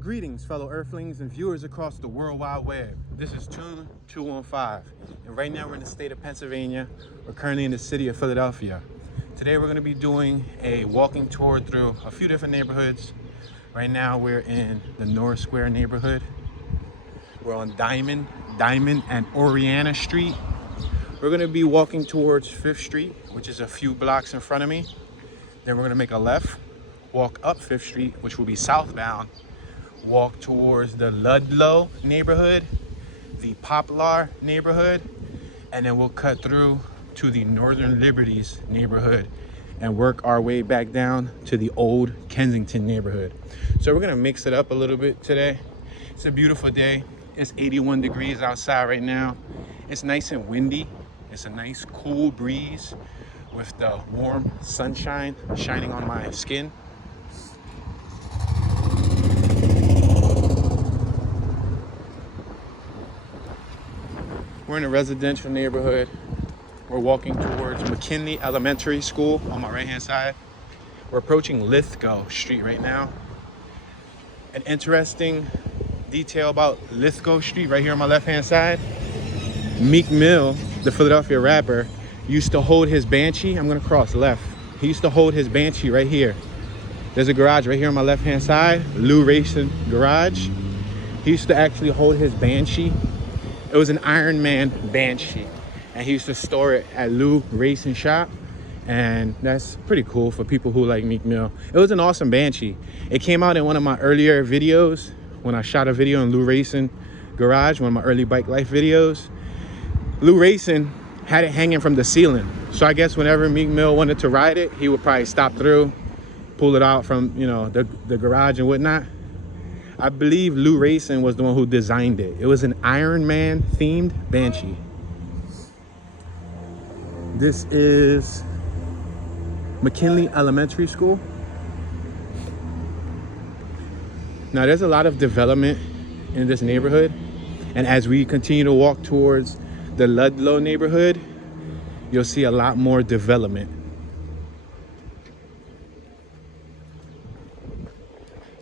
Greetings, fellow Earthlings and viewers across the World Wide Web. This is Toon 215, and right now we're in the state of Pennsylvania. We're currently in the city of Philadelphia. Today we're going to be doing a walking tour through a few different neighborhoods. Right now we're in the Norris Square neighborhood. We're on Diamond and Oriana Street. We're going to be walking towards 5th Street, which is a few blocks in front of me. Then we're going to make a left, walk up 5th Street, which will be southbound. Walk towards the Ludlow neighborhood, the Poplar neighborhood, and then we'll cut through to the Northern Liberties neighborhood and work our way back down to the Olde Kensington neighborhood. So we're gonna mix it up a little bit today. It's a beautiful day. It's 81 degrees outside right now. It's nice and windy. It's a nice cool breeze with the warm sunshine shining on my skin. We're in a residential neighborhood. We're walking towards McKinley Elementary School on my right-hand side. We're approaching Lithgow Street right now. An interesting detail about Lithgow Street right here on my left-hand side. Meek Mill, the Philadelphia rapper, used to hold his Banshee. I'm gonna cross left. He used to hold his Banshee right here. There's a garage right here on my left-hand side, Lou Racing Garage. He used to actually hold his Banshee. It was an Iron Man Banshee, and he used to store it at Lou Racing Shop, and that's pretty cool for people who like Meek Mill. It was an awesome Banshee. It came out in one of my earlier videos when I shot a video in Lou Racing Garage, one of my early bike life videos. Lou Racing had it hanging from the ceiling, so I guess whenever Meek Mill wanted to ride it, he would probably stop through, pull it out from, you know, the garage and whatnot. I believe Lou Racing was the one who designed it. It was an Iron Man themed Banshee. This is McKinley Elementary School. Now there's a lot of development in this neighborhood, and as we continue to walk towards the Ludlow neighborhood, you'll see a lot more development.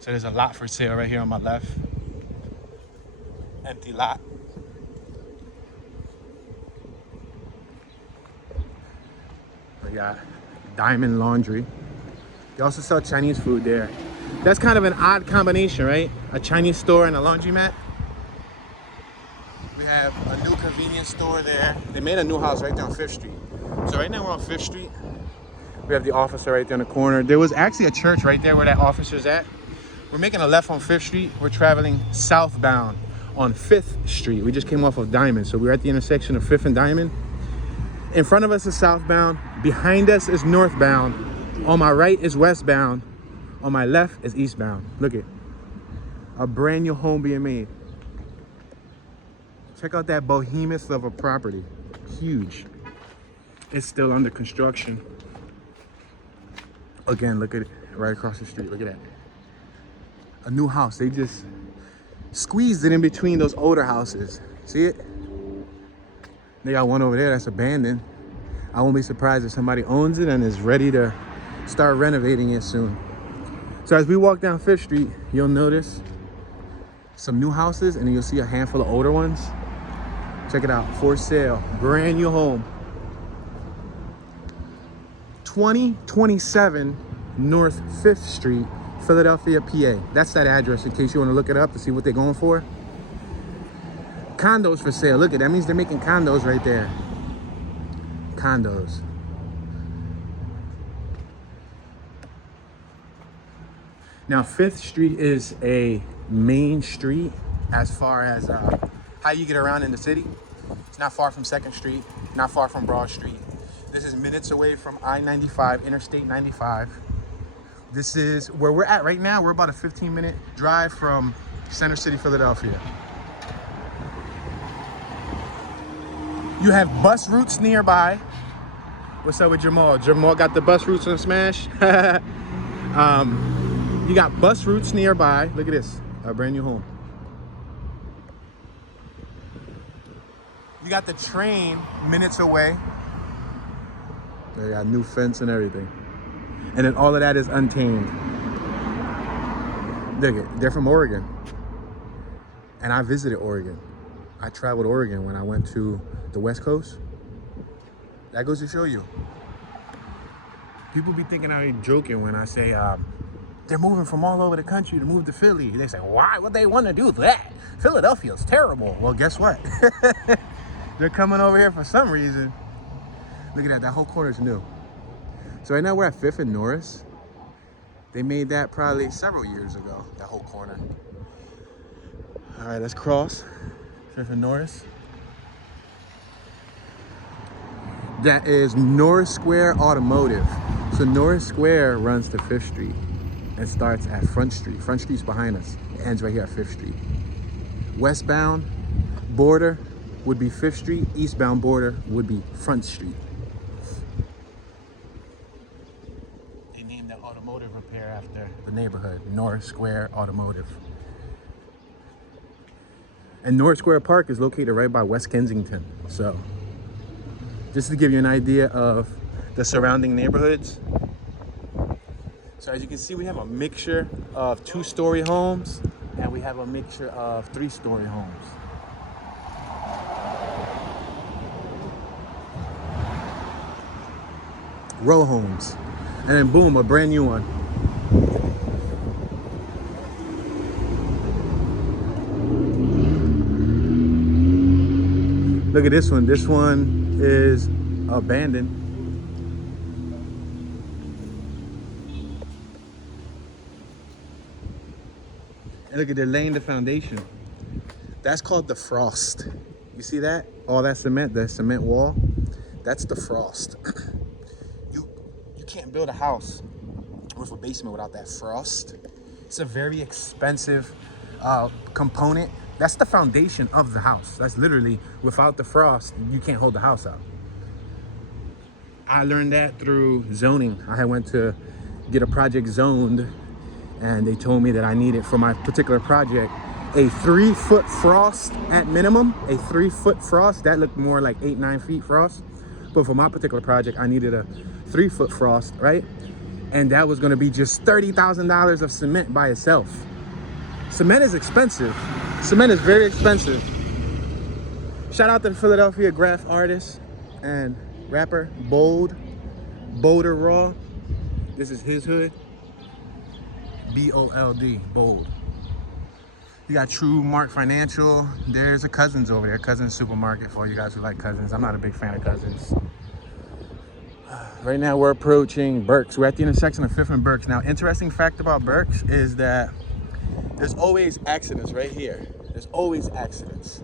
So there's a lot for sale right here on my left. Empty lot. We got Diamond Laundry. They also sell Chinese food there. That's kind of an odd combination, right? A Chinese store and a laundromat. We have a new convenience store there. They made a new house right there on 5th Street. So right now we're on 5th Street. We have the officer right there in the corner. There was actually a church right there where that officer's at. We're making a left on 5th Street. We're traveling southbound on 5th Street. We just came off of Diamond, so we're at the intersection of 5th and Diamond. In front of us is southbound. Behind us is northbound. On my right is westbound. On my left is eastbound. Look at a brand new home being made. Check out that behemoth of a property. Huge. It's still under construction. Again, look at it right across the street. Look at that. A new house. They just squeezed it in between those older houses. See it? They got one over there that's abandoned. I won't be surprised if somebody owns it and is ready to start renovating it soon. So as we walk down 5th Street, you'll notice some new houses, and then you'll see a handful of older ones. Check it out. For sale. Brand new home. 2027 North 5th Street, Philadelphia, PA. That's that address in case you want to look it up to see what they're going for. Condos for sale. Look at that. Means they're making condos right there. Condos. Now 5th Street is a main street as far as how you get around in the city. It's not far from 2nd Street, not far from Broad Street. This is minutes away from I-95, Interstate 95. This is where we're at right now. We're about a 15-minute drive from Center City, Philadelphia. You have bus routes nearby. What's up with Jamal? Jamal got the bus routes on Smash. You got bus routes nearby. Look at this, a brand new home. You got the train minutes away. They got new fence and everything. And then all of that is untamed. They're from Oregon. And I visited Oregon. I traveled Oregon when I went to the West Coast. That goes to show you. People be thinking I'm joking when I say they're moving from all over the country to move to Philly. They say, why would they want to do that? Philadelphia's terrible. Well, guess what? They're coming over here for some reason. Look at that, that whole corner's new. So right now we're at 5th and Norris. They made that probably several years ago, that whole corner. All right, let's cross 5th and Norris. That is Norris Square Automotive. So Norris Square runs to 5th Street and starts at Front Street. Front Street's behind us. It ends right here at 5th Street. Westbound border would be 5th Street. Eastbound border would be Front Street. They named that automotive repair after the neighborhood, Norris Square Automotive. And Norris Square Park is located right by West Kensington. So just to give you an idea of the surrounding neighborhoods. So as you can see, we have a mixture of 2-story homes and we have a mixture of 3-story homes. Row homes. And then boom, a brand new one. Look at this one. This one is abandoned. And look at, they're laying the foundation. That's called the frost. You see that? All that cement, the cement wall, that's the frost. You can't build a house with a basement without that frost. It's a very expensive component. That's the foundation of the house. That's literally, without the frost, you can't hold the house up. I learned that through zoning. I went to get a project zoned and they told me that I needed, for my particular project, a 3-foot frost at minimum. A 3-foot frost, that looked more like 8-9 feet frost. But for my particular project, I needed a 3-foot frost, right? And that was gonna be just $30,000 of cement by itself. Cement is expensive. Cement is very expensive. Shout out to the Philadelphia graph artist and rapper, Boulder Raw. This is his hood. B-O-L-D, Bold. You got True Mark Financial. There's a Cousins over there, Cousins Supermarket for all you guys who like Cousins. I'm not a big fan of Cousins. Right now we're approaching Burke's. We're at the intersection of 5th and Burke's. Now, interesting fact about Burke's is that there's always accidents right here. There's always accidents.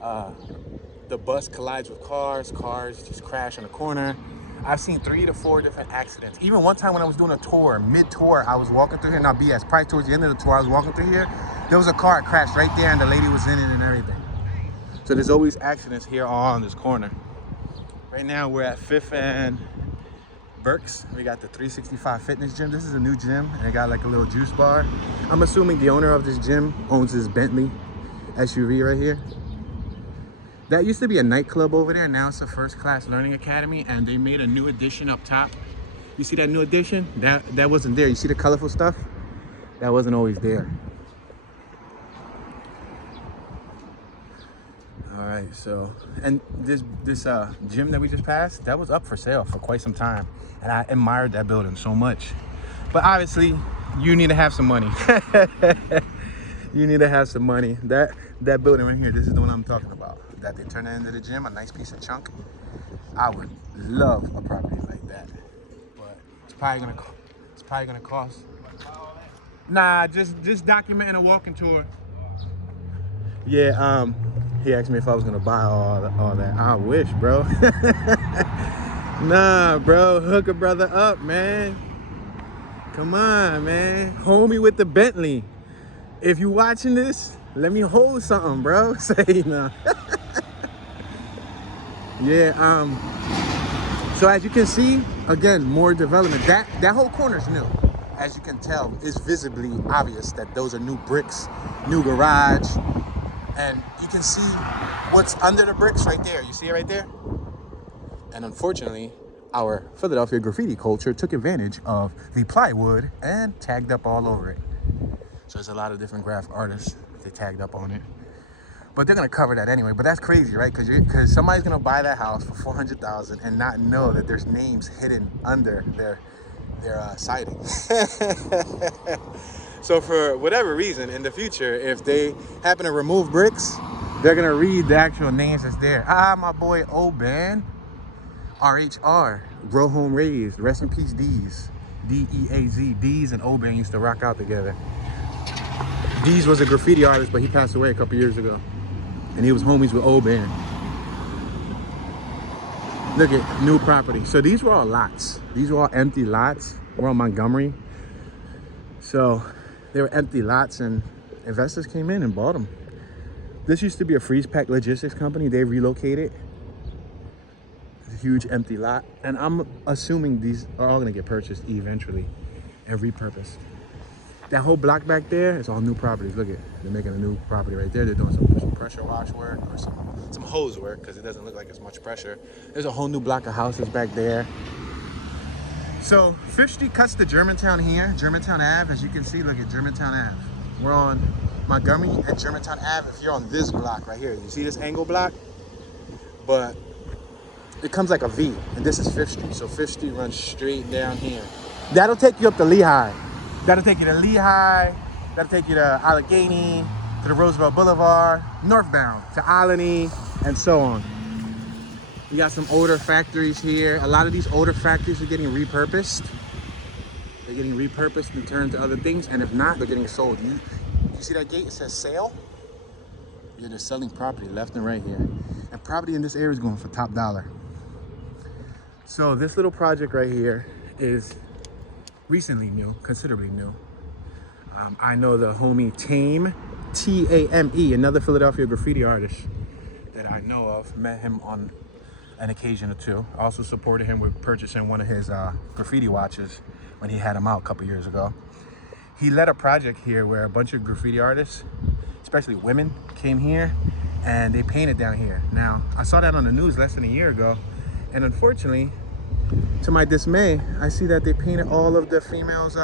The bus collides with cars just crash on the corner. I've seen 3 to 4 different accidents. Even one time when I was doing a tour, mid-tour, I was walking through here, not BS, probably towards the end of the tour, I was walking through here. There was a car that crashed right there and the lady was in it and everything. So there's always accidents here all on this corner. Right now we're at 5th and Burke's. We got the 365 Fitness Gym. This is a new gym and it got like a little juice bar. I'm assuming the owner of this gym owns this Bentley SUV right here. That used to be a nightclub over there. Now it's a First Class Learning Academy and they made a new addition up top. You see that new addition? That wasn't there. You see the colorful stuff? That wasn't always there. All right, so, and this gym that we just passed, that was up for sale for quite some time. And I admired that building so much. But obviously, you need to have some money. You need to have some money. That building right here, this is the one I'm talking about. That they turn it into the gym, a nice piece of chunk. I would love a property like that. But it's probably gonna cost. Nah, just documenting a walking tour. Yeah, he asked me if I was gonna buy all that. I wish, bro. Nah, bro, hook a brother up, man. Come on, man. Homie with the Bentley. If you watching this, let me hold something, bro. Say no. Yeah, so as you can see, again, more development. That whole corner's new. As you can tell, it's visibly obvious that those are new bricks, new garage. And you can see what's under the bricks right there. You see it right there? And unfortunately, our Philadelphia graffiti culture took advantage of the plywood and tagged up all over it. So there's a lot of different graphic artists. They tagged up on it. But they're gonna cover that anyway. But that's crazy, right? Because somebody's gonna buy that house for $400,000 and not know that there's names hidden under their siding. So for whatever reason, in the future, if they happen to remove bricks, they're gonna read the actual names that's there. Ah, my boy Oban, RHR, Grow Home Raised, rest in peace D's, D-E-A-Z. D's and Oban used to rock out together. D's was a graffiti artist, but he passed away a couple years ago. And he was homies with Oban. Look at new property. So these were all lots. These were all empty lots. We're on Montgomery. So they were empty lots and investors came in and bought them. This used to be a freeze pack logistics company. They relocated. It's a huge empty lot. And I'm assuming these are all gonna get purchased eventually and repurposed. That whole block back there is all new properties. Look at, they're making a new property right there. They're doing some pressure wash work or some hose work because it doesn't look like it's much pressure. There's a whole new block of houses back there. So 5th Street cuts to Germantown here, Germantown Ave. As you can see, look at Germantown Ave. We're on Montgomery and Germantown Ave. If you're on this block right here, you see this angle block? But it comes like a V, and this is 5th Street. So 5th Street runs straight down here. That'll take you up to Lehigh. That'll take you to Lehigh, that'll take you to Allegheny, to the Roosevelt Boulevard, northbound, to Alany, and so on. We got some older factories here. A lot of these older factories are getting repurposed. They're getting repurposed and turned to other things, and if not, they're getting sold. You see that gate? It says sale? Yeah, they're selling property left and right here. And property in this area is going for top dollar. So this little project right here is recently new, considerably new. I know the homie Tame, T-A-M-E, another Philadelphia graffiti artist that I know of. Met him on an occasion or two. I also supported him with purchasing one of his graffiti watches when he had them out a couple years ago. He led a project here where a bunch of graffiti artists, especially women, came here and they painted down here. Now, I saw that on the news less than a year ago, and unfortunately, to my dismay, I see that they painted all of the females'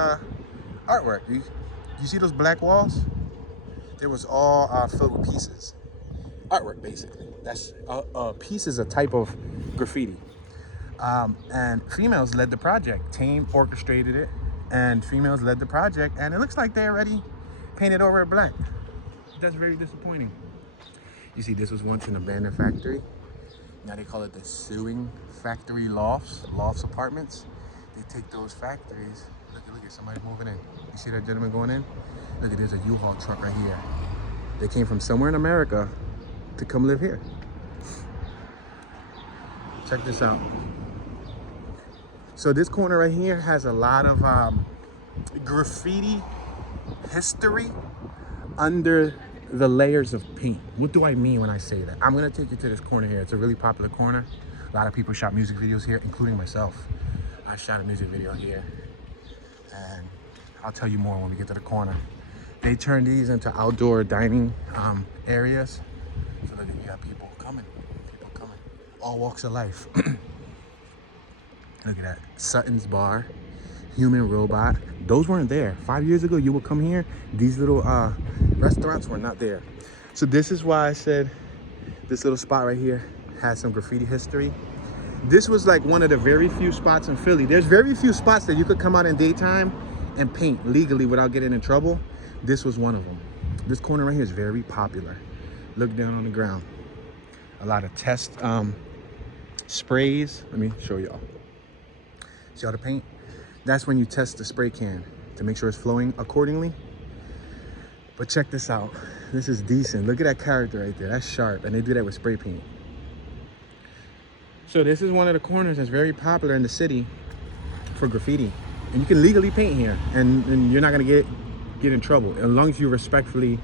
artwork. You see those black walls? It was all filled with pieces. Artwork, basically. That's piece is a type of graffiti. And females led the project. Tame orchestrated it, and females led the project, and it looks like they already painted over it black. That's very disappointing. You see, this was once an abandoned factory. Now they call it the sewing factory lofts apartments. They take those factories. Look at somebody moving in. You see that gentleman going in? Look at, there's a U-Haul truck right here. They came from somewhere in America to come live here. Check this out. So this corner right here has a lot of graffiti history under the layers of paint. What do I mean when I say that? I'm gonna take you to this corner here. It's a really popular corner. A lot of people shot music videos here, including myself. I shot a music video here, and I'll tell you more when we get to the corner. They turned these into outdoor dining areas. So look, you got people coming, all walks of life. Look at that, Sutton's Bar, Human Robot. Those weren't there. 5 years ago, you would come here, these little restaurants were not there. So this is why I said this little spot right here has some graffiti history. This was like one of the very few spots in Philly. There's very few spots that you could come out in daytime and paint legally without getting in trouble. This was one of them. This corner right here is very popular. Look down on the ground. A lot of test sprays. Let me show y'all. See how the paint? That's when you test the spray can to make sure it's flowing accordingly. But check this out. This is decent. Look at that character right there. That's sharp. And they do that with spray paint. So this is one of the corners that's very popular in the city for graffiti. And you can legally paint here. And you're not going to get in trouble. As long as you respectfully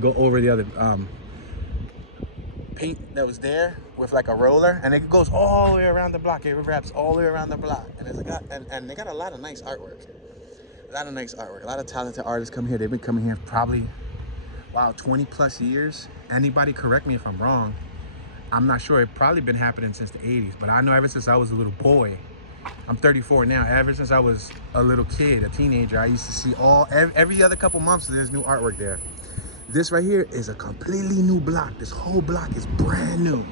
go over the other paint that was there with like a roller. And it goes all the way around the block. It wraps all the way around the block. And they got a lot of nice artwork. A lot of nice artwork. A lot of talented artists come here. They've been coming here probably, wow, 20 plus years. Anybody correct me if I'm wrong. I'm not sure. It's probably been happening since the 80s. But I know ever since I was a little boy, I'm 34 now. Ever since I was a little kid, a teenager, I used to see every other couple months there's new artwork there. This right here is a completely new block. This whole block is brand new.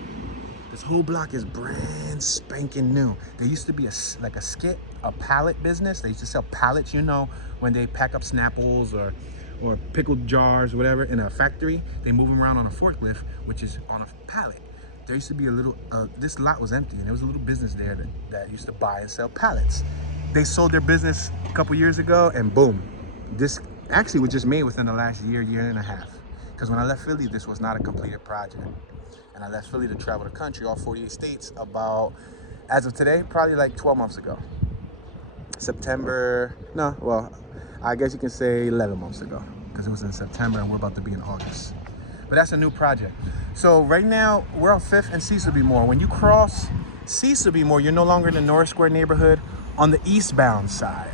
This whole block is brand spanking new. There used to be a pallet business. They used to sell pallets, you know, when they pack up Snapples or pickled jars, whatever, in a factory. They move them around on a forklift, which is on a pallet. There used to be a little, this lot was empty, and there was a little business there that used to buy and sell pallets. They sold their business a couple years ago, and boom. This actually was just made within the last year and a half. Because when I left Philly, this was not a completed project. And I left Philly to travel the country, all 48 states, about, as of today, probably like 12 months ago. I guess you can say 11 months ago, because it was in September and we're about to be in August. But that's a new project. So right now, we're on 5th and Cecil B. Moore. When you cross Cecil B. Moore, you're no longer in the Norris Square neighborhood on the eastbound side.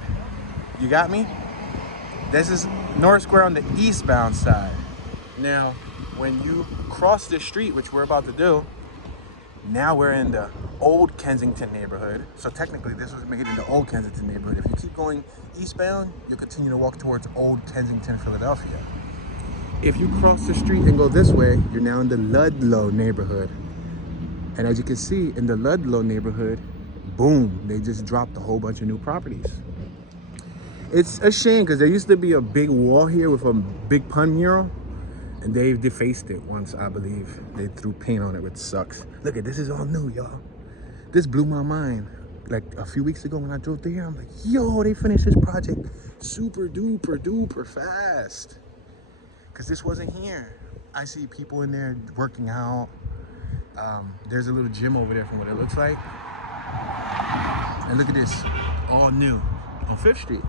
You got me? This is Norris Square on the eastbound side. Now, when you cross this street, which we're about to do, now we're in the Olde Kensington neighborhood. So technically, this was made in the Olde Kensington neighborhood. If you keep going eastbound, you'll continue to walk towards Olde Kensington, Philadelphia. If you cross the street and go this way, you're now in the Ludlow neighborhood. And as you can see, in the Ludlow neighborhood, boom, they just dropped a whole bunch of new properties. It's a shame because there used to be a big wall here with a big pun mural, and they've defaced it once, I believe. They threw paint on it, which sucks. Look at this, is all new, y'all. This blew my mind. Like a few weeks ago when I drove through here, I'm like, yo, they finished this project super duper duper fast. Because this wasn't here. I see people in there working out. There's a little gym over there from what it looks like. And look at this, all new on 5th Street.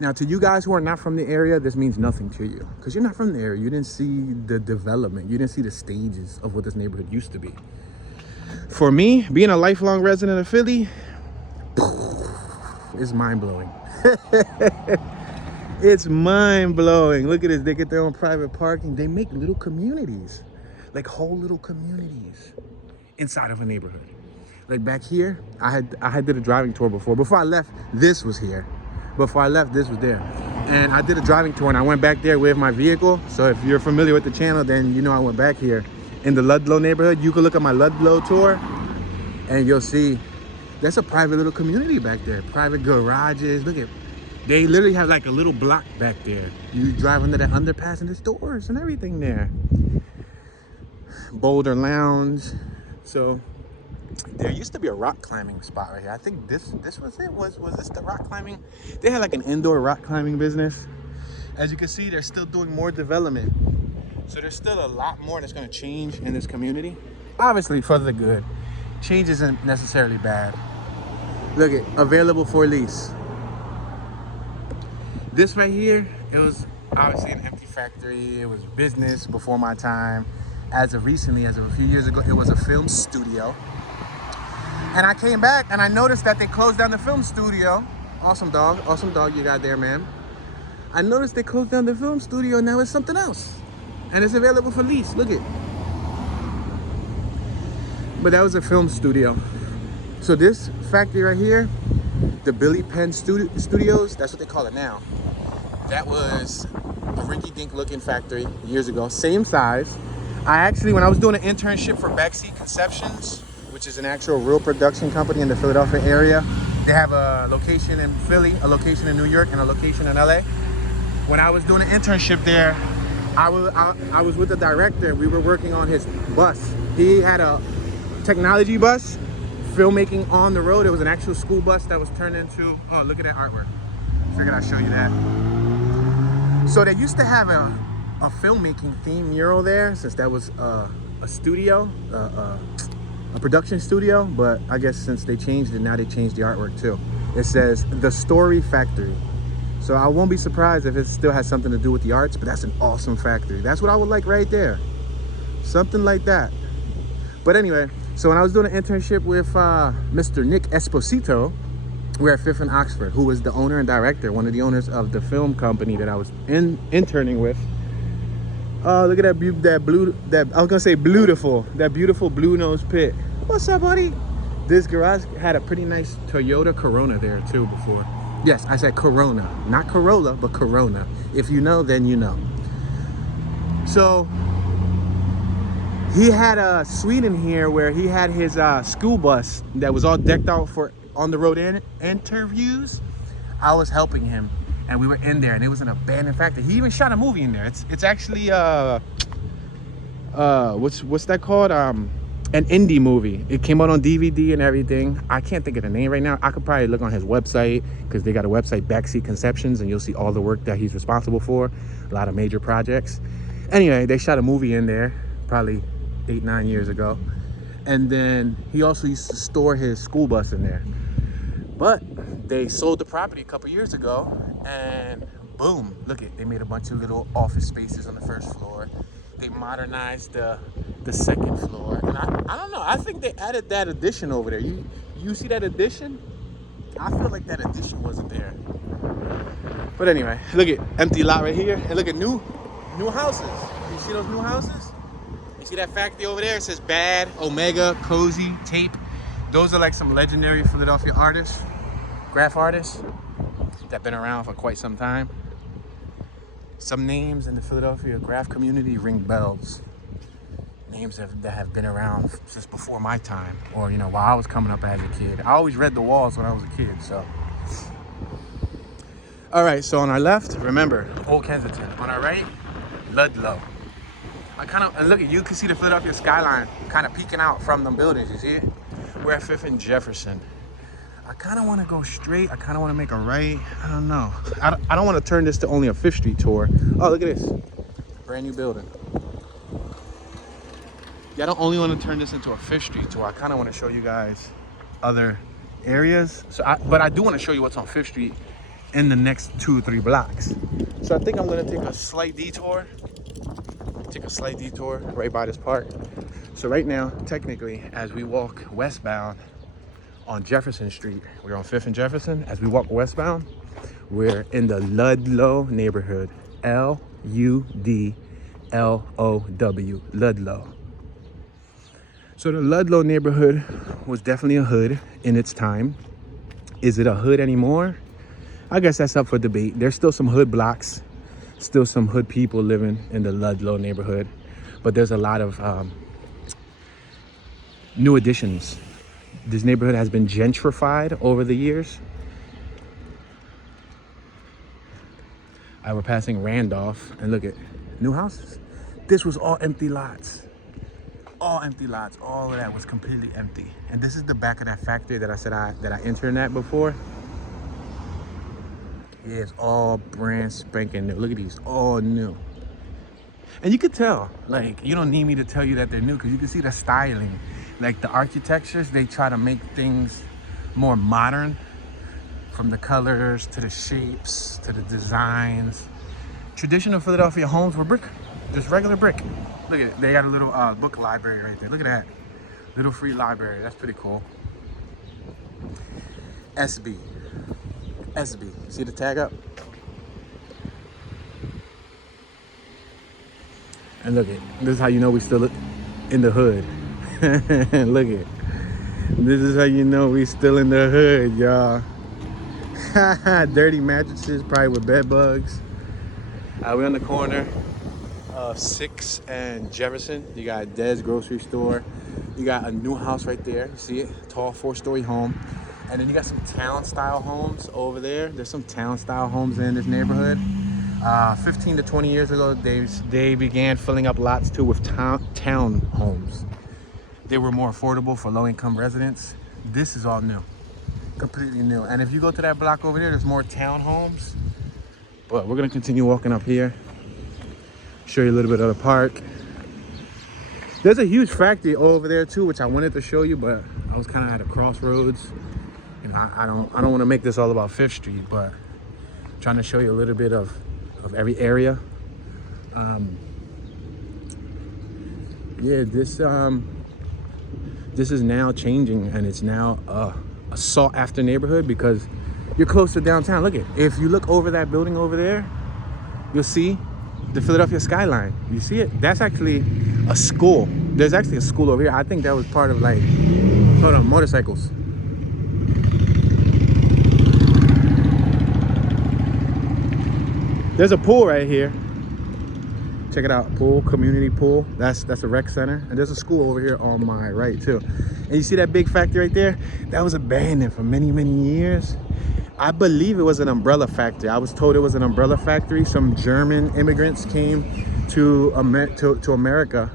Now, to you guys who are not from the area, this means nothing to you. Because you're not from the area. You didn't see the development. You didn't see the stages of what this neighborhood used to be. For me, being a lifelong resident of Philly, it's mind-blowing. It's mind-blowing. Look at this. They get their own private parking. They make little communities, like whole little communities inside of a neighborhood. Like back here, I had did a driving tour before. Before I left, this was here. Before I left, this was there. And I did a driving tour and I went back there with my vehicle. So if you're familiar with the channel, then you know I went back here in the Ludlow neighborhood. You can look at my Ludlow tour and you'll see that's a private little community back there. Private garages. Look at, they literally have like a little block back there. You drive under that underpass and there's doors and everything there. Boulder Lounge. So there used to be a rock climbing spot right here. I think this was it. Was this the rock climbing? They had like an indoor rock climbing business. As you can see, they're still doing more development. So there's still a lot more that's going to change in this community. Obviously for the good. Change isn't necessarily bad. Look at, available for lease. This right here, it was obviously an empty factory. It was business before my time. As of recently, as of a few years ago, it was a film studio. And I came back and I noticed that they closed down the film studio. Awesome dog you got there, man. I noticed they closed down the film studio and now it's something else. And it's available for lease, look it. But that was a film studio. So this factory right here, the Billy Penn Studios, that's what they call it now. That was a rinky-dink looking factory years ago, same size. I actually, when I was doing an internship for Backseat Conceptions, which is an actual real production company in the Philadelphia area. They have a location in Philly, a location in New York, and a location in LA. When I was doing an internship there, I was with the director. We were working on his bus. He had a technology bus, filmmaking on the road. It was an actual school bus that was turned into, oh, look at that artwork. Figured I'd show you that. So they used to have a filmmaking theme mural there, since that was a studio, a production studio, but I guess since they changed it, now they changed the artwork too. It says The Story Factory. So I won't be surprised if it still has something to do with the arts, but that's an awesome factory. That's what I would like right there. Something like that. But anyway, so when I was doing an internship with Mr. Nick Esposito, we were at 5th and Oxford, who was the owner and director, one of the owners of the film company that I was interning with. Look at that beautiful blue nose pit. What's up, buddy? This garage had a pretty nice Toyota Corona there too before. Yes, I said Corona, not Corolla, but Corona. If you know, then you know. So he had a suite in here where he had his school bus that was all decked out for on the road interviews. I was helping him, and we were in there, and it was an abandoned factory. He even shot a movie in there. It's actually what's that called? An indie movie. It came out on DVD and everything. I can't think of the name right now. I could probably look on his website, because they got a website, Backseat Conceptions, and you'll see all the work that he's responsible for. A lot of major projects. Anyway, they shot a movie in there probably 8-9 years ago, and then he also used to store his school bus in there. But they sold the property a couple years ago, and boom, look it, they made a bunch of little office spaces on the first floor. They modernized the second floor, and I don't know, I think they added that addition over there. You see that addition? I feel like that addition wasn't there. But anyway, look at empty lot right here, and look at new houses. You see those new houses? You see that factory over there? It says Bad, Omega, Cozy, Tape. Those are like some legendary Philadelphia artists, graph artists that have been around for quite some time. Some names in the Philadelphia graph community ring bells. Names that have been around since before my time, or you know, while I was coming up as a kid. I always read the walls when I was a kid, so. All right, so on our left, remember, Olde Kensington. On our right, Ludlow. And look, you can see the Philadelphia skyline kind of peeking out from them buildings, you see it? We're at 5th and Jefferson. I kind of want to go straight. I kind of want to make a right. I don't know. I don't want to turn this to only a 5th Street tour. Oh, look at this. Brand new building. Yeah, I don't only want to turn this into a 5th Street tour. I kind of want to show you guys other areas. But I do want to show you what's on 5th Street in the next 2 or 3 blocks. So I think I'm going to take a slight detour. Right by this park. So right now, technically, as we walk westbound on Jefferson Street, we're on 5th and Jefferson. As we walk westbound, we're in the Ludlow neighborhood. Ludlow, Ludlow. So the Ludlow neighborhood was definitely a hood in its time. Is it a hood anymore? I guess that's up for debate. There's still some hood blocks, still some hood people living in the Ludlow neighborhood, but there's a lot of new additions. This neighborhood has been gentrified over the years. We're passing Randolph, and look at new houses. This was all empty lots. All empty lots. All of that was completely empty. And this is the back of that factory that I said that I entered at before. Yeah, it's all brand spanking new. Look at these, all new. And you could tell, like, you don't need me to tell you that they're new, because you can see the styling. Like the architectures, they try to make things more modern, from the colors to the shapes to the designs. Traditional Philadelphia homes were brick, just regular brick. Look at it, they got a little book library right there. Look at that, little free library. That's pretty cool. SB, see the tag up? And look at, this is how you know we still in the hood. Look at, this is how you know we still in the hood, y'all. Dirty mattresses, probably with bed bugs. We're on the corner of 6th and Jefferson. You got Des grocery store. You got a new house right there. You see it? Tall 4-story home. And then you got some town style homes over there. There's some town style homes in this neighborhood. 15 to 20 years ago, they began filling up lots too with town homes. They were more affordable for low income residents. This is all new, completely new. And if you go to that block over there, there's more town homes. But we're gonna continue walking up here. Show you a little bit of the park. There's a huge factory over there too, which I wanted to show you, but I was kind of at a crossroads. You know, I don't want to make this all about 5th Street, but I'm trying to show you a little bit of every area. Yeah, this is now changing, and it's now a sought after neighborhood because you're close to downtown. Look at, if you look over that building over there, you'll see the Philadelphia skyline. You see it? That's actually a school. There's actually a school over here. I think that was part of like Hold on, motorcycles. There's a pool right here. Check it out, pool, community pool. That's a rec center. And there's a school over here on my right too. And you see that big factory right there? That was abandoned for many, many years. I believe it was an umbrella factory. I was told it was an umbrella factory. Some German immigrants came to America,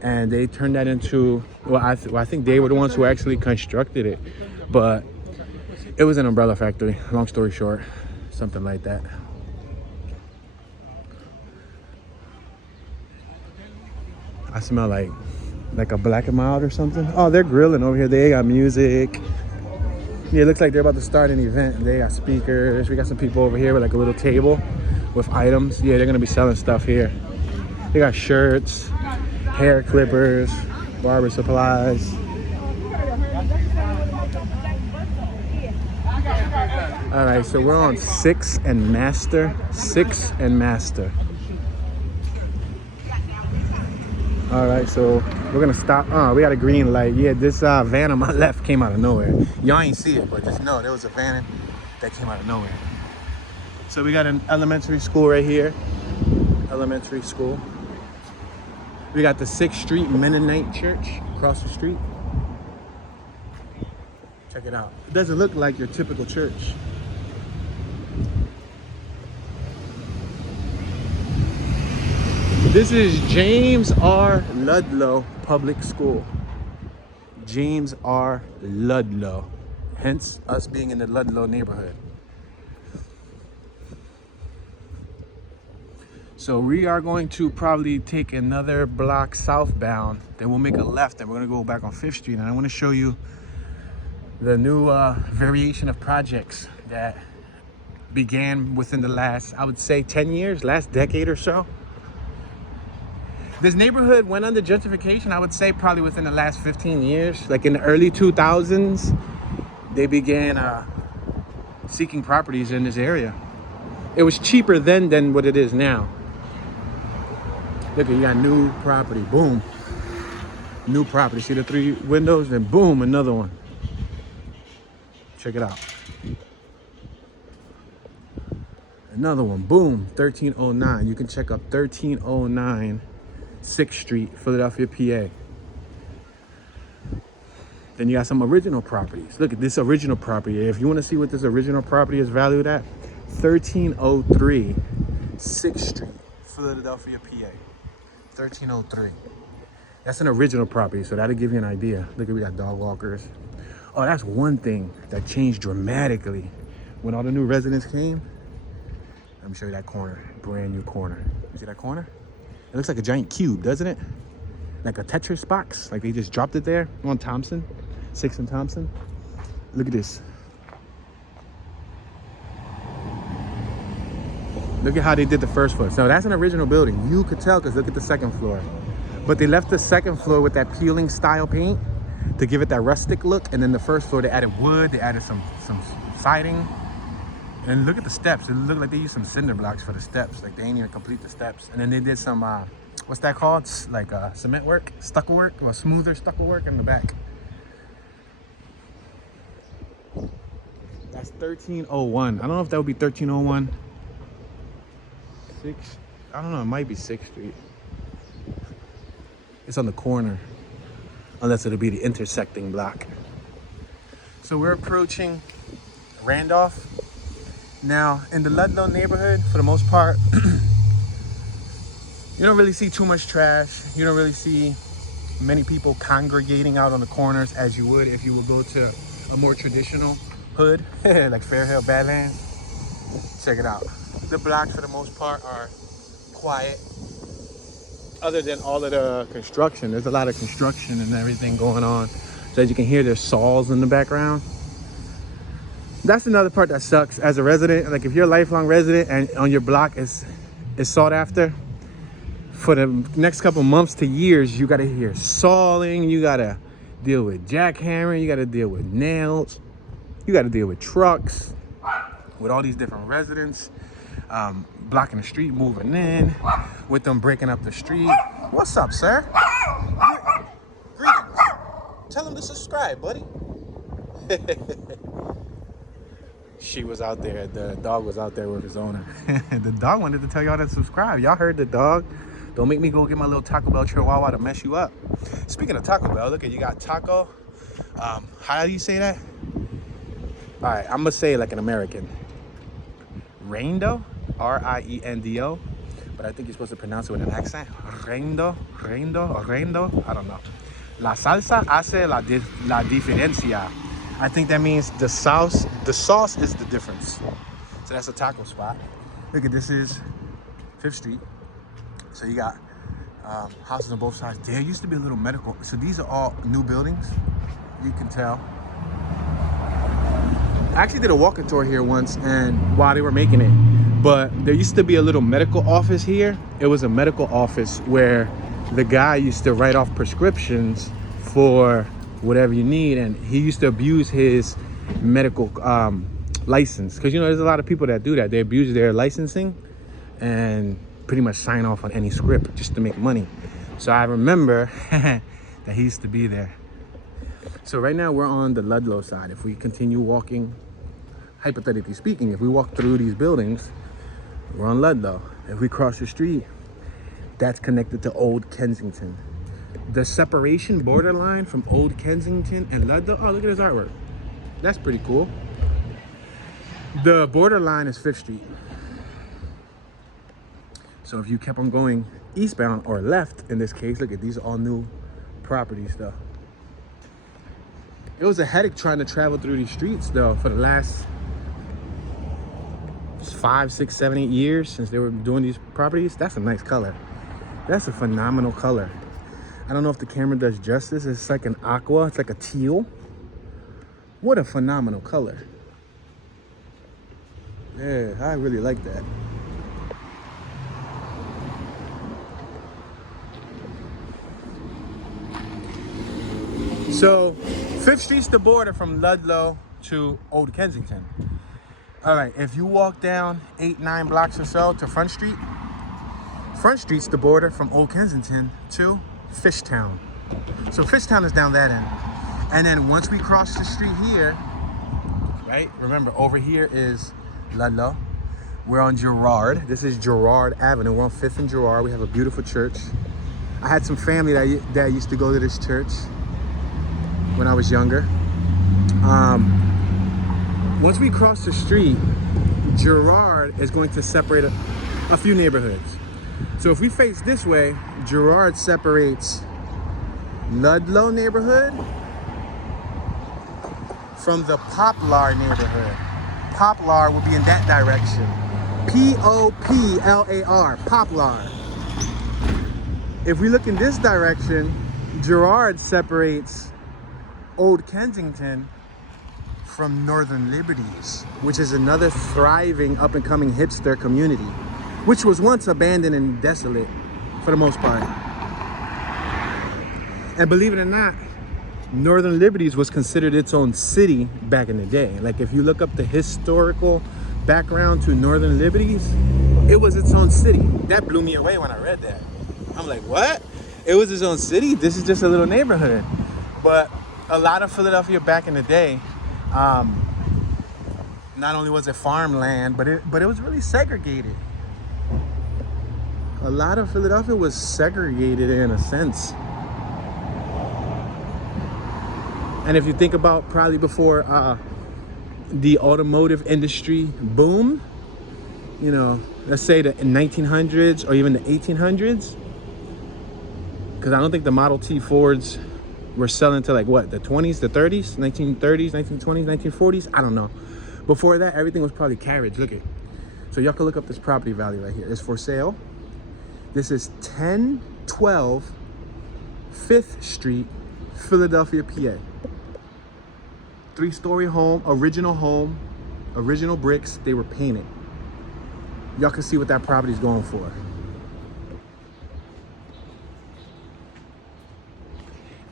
and they turned that into, well, I think they were the ones who actually constructed it. But it was an umbrella factory, long story short, something like that. I smell like a Black and Mild or something. Oh, they're grilling over here. They got music. Yeah, it looks like they're about to start an event. They got speakers. We got some people over here with like a little table with items. Yeah, they're gonna be selling stuff here. They got shirts, hair clippers, barber supplies. All right, so we're on 6th and Master. 6th and Master. All right, so we're gonna stop. We got a green light. Yeah, this van on my left came out of nowhere. Y'all ain't see it, but just know there was a van that came out of nowhere. So we got an elementary school right here. Elementary school. We got the 6th Street Mennonite Church across the street. Check it out. It doesn't look like your typical church. This is James R. Ludlow Public School. James R. Ludlow. Hence us being in the Ludlow neighborhood. So we are going to probably take another block southbound. Then we'll make a left and we're gonna go back on 5th Street. And I wanna show you the new variation of projects that began within the last, I would say 10 years, last decade or so. This neighborhood went under gentrification, I would say probably within the last 15 years. Like in the early 2000s, they began seeking properties in this area. It was cheaper then than what it is now. Look, you got new property, boom. New property, see the 3 windows, then boom, another one. Check it out. Another one, boom, 1309. You can check up 1309 6th Street, Philadelphia, PA. Then you got some original properties. Look at this original property. If you want to see what this original property is valued at, 1303 6th Street, Philadelphia, PA. 1303. That's an original property, so that'll give you an idea. Look, we got dog walkers. Oh, that's one thing that changed dramatically when all the new residents came. Let me show you that corner, brand new corner. You see that corner? It looks like a giant cube, doesn't it? Like a Tetris box, like they just dropped it there on Thompson, 6th and Thompson. Look at this. Look at how they did the first floor. So that's an original building. You could tell because look at the 2nd floor. But they left the 2nd floor with that peeling style paint to give it that rustic look. And then the 1st floor, they added wood, they added some siding. And look at the steps. It looked like they used some cinder blocks for the steps. Like they ain't even complete the steps. And then they did some, what's that called? Like cement work, stucco work, or smoother stucco work in the back. That's 1301. I don't know if that would be 1301. I don't know, it might be 6th Street. It's on the corner. Unless it'll be the intersecting block. So we're approaching Randolph. Now, in the Ludlow neighborhood, for the most part, you don't really see too much trash. You don't really see many people congregating out on the corners as you would if you would go to a more traditional hood, like Fairhill, Badlands. Check it out. The blocks, for the most part, are quiet. Other than all of the construction, there's a lot of construction and everything going on. So as you can hear, there's saws in the background. That's another part that sucks as a resident. Like if you're a lifelong resident and on your block is sought after, for the next couple months to years, you gotta hear sawing, you gotta deal with jackhammering, you gotta deal with nails, you gotta deal with trucks, with all these different residents, blocking the street, moving in, with them breaking up the street. What's up, sir? Greetings. Tell them to subscribe, buddy. She was out there. The dog was out there with his owner. The dog wanted to tell y'all to subscribe. Y'all heard the dog. Don't make me go get my little Taco Bell Chihuahua to mess you up. Speaking of Taco Bell, look at you got taco. How do you say that? All right, I'm gonna say it like an American. Reindo, R-I-E-N-D-O. But I think you're supposed to pronounce it with an accent. Reindo. I don't know. La salsa hace la diferencia. I think that means the sauce is the difference. So that's a taco spot. Look at this is 5th Street. So you got houses on both sides. There used to be a little medical. So these are all new buildings. You can tell. I actually did a walking tour here once and while they were making it. But there used to be a little medical office here. It was a medical office where the guy used to write off prescriptions for whatever you need, and he used to abuse his medical license, because you know there's a lot of people that do that. They abuse their licensing and pretty much sign off on any script just to make money. So I remember that he used to be there. So right now we're on the Ludlow side. If we continue walking, hypothetically speaking, if we walk through these buildings, we're on Ludlow. If we cross the street, that's connected to Olde Kensington. The separation borderline from Olde Kensington and Ludlow, oh, look at his artwork. That's pretty cool. The borderline is 5th Street. So if you kept on going eastbound or left, in this case, look at these are all new properties though. It was a headache trying to travel through these streets though for the last 5, 6, 7, 8 years since they were doing these properties. That's a nice color. That's a phenomenal color. I don't know if the camera does justice. It's like an aqua. It's like a teal. What a phenomenal color. Yeah, I really like that. So 5th Street's the border from Ludlow to Olde Kensington. All right, if you walk down 8, 9 blocks or so to Front Street, Front Street's the border from Olde Kensington to Fishtown. So Fishtown is down that end. And then once we cross the street here, right? Remember, over here is Ludlow. We're on Girard. This is Girard Avenue. We're on 5th and Girard. We have a beautiful church. I had some family that used to go to this church when I was younger. Once we cross the street, Girard is going to separate a few neighborhoods. So if we face this way, Girard separates Ludlow neighborhood from the Poplar neighborhood. Poplar will be in that direction. P-O-P-L-A-R, Poplar. If we look in this direction, Girard separates Olde Kensington from Northern Liberties, which is another thriving up-and-coming hipster community, which was once abandoned and desolate for the most part. And believe it or not, Northern Liberties was considered its own city back in the day. Like if you look up the historical background to Northern Liberties, it was its own city. That blew me away when I read that. I'm like, what? It was its own city? This is just a little neighborhood. But a lot of Philadelphia back in the day, not only was it farmland, but it was really segregated. A lot of Philadelphia was segregated in a sense. And if you think about probably before the automotive industry boom, you know, let's say the 1900s or even the 1800s, because I don't think the Model T Fords were selling to like what, the 20s, the 30s, 1930s, 1920s, 1940s, I don't know. Before that, everything was probably carriage. Look at, so y'all can look up this property value right here. It's for sale. This is 1012 5th Street, Philadelphia, PA. 3-story home, original bricks. They were painted. Y'all can see what that property is going for.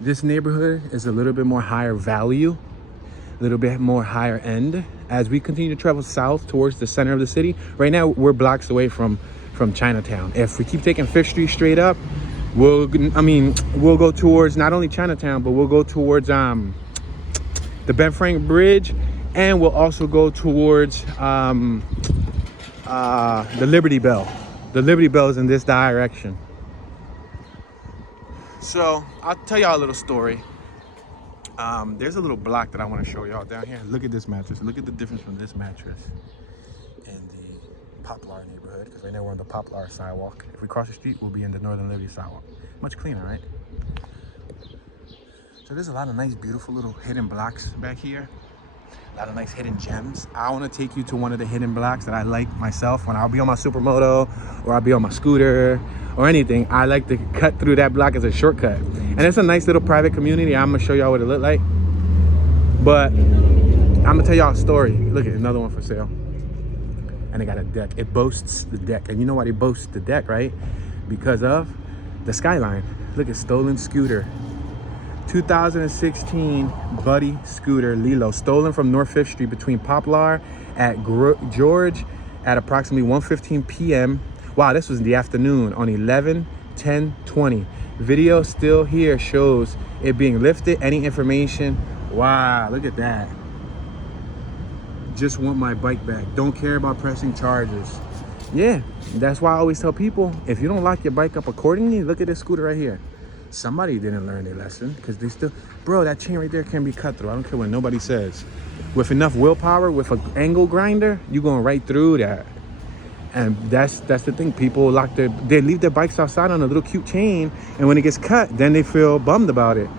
This neighborhood is a little bit more higher value, a little bit more higher end. As we continue to travel south towards the center of the city, right now we're blocks away from Chinatown. If we keep taking 5th Street straight up, we'll go towards not only Chinatown, but we'll go towards the Ben Frank Bridge, and we'll also go towards the Liberty Bell. The Liberty Bell is in this direction. So I'll tell y'all a little story. There's a little block that I want to show y'all down here. Look at this mattress. Look at the difference from this mattress and the Poplar neighborhood, because right now we're on the Poplar sidewalk. If we cross the street, we'll be in the Northern Liberty sidewalk. Much cleaner, right? So there's a lot of nice, beautiful little hidden blocks back here. A lot of nice hidden gems. I want to take you to one of the hidden blocks that I like myself when I'll be on my supermoto or I'll be on my scooter or anything. I like to cut through that block as a shortcut. And it's a nice little private community. I'm gonna show y'all what it look like. But I'm gonna tell y'all a story. Look at another one for sale. And they got a deck. It boasts the deck. And you know why they boast the deck, right? Because of the skyline. Look at stolen scooter. 2016 Buddy scooter Lilo, stolen from North 5th Street between Poplar at George at approximately 1:15 p.m. Wow, this was in the afternoon on 11/10/20. Video still here shows it being lifted. Any information? Wow, look at that. Just want my bike back. Don't care about pressing charges. Yeah, that's why I always tell people, if you don't lock your bike up accordingly, look at this scooter right here. Somebody didn't learn their lesson, because they still, bro, that chain right there can be cut through. I don't care what nobody says. With enough willpower, with an angle grinder, you're going right through that. And that's the thing. People they leave their bikes outside on a little cute chain, and when it gets cut, then they feel bummed about it.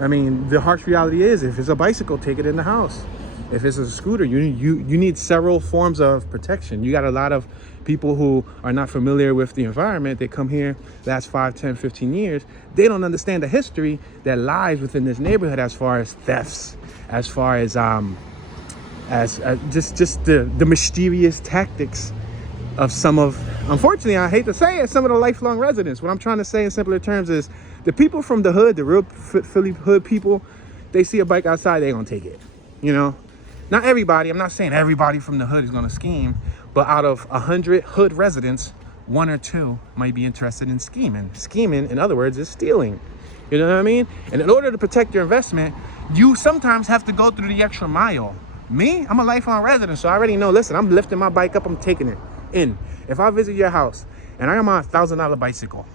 I mean, the harsh reality is, if it's a bicycle, take it in the house. If it's a scooter, you need several forms of protection. You got a lot of people who are not familiar with the environment. They come here last 5, 10, 15 years. They don't understand the history that lies within this neighborhood as far as thefts, as far as just the mysterious tactics of some of, unfortunately, I hate to say it, some of the lifelong residents. What I'm trying to say in simpler terms is the people from the hood, the real Philly hood people, they see a bike outside, they gonna take it, you know? Not everybody, I'm not saying everybody from the hood is gonna scheme, but out of 100 hood residents, 1 or 2 might be interested in scheming. Scheming, in other words, is stealing. You know what I mean? And in order to protect your investment, you sometimes have to go through the extra mile. Me, I'm a lifelong resident, so I already know, listen, I'm lifting my bike up, I'm taking it in. If I visit your house and I am on a $1,000 bicycle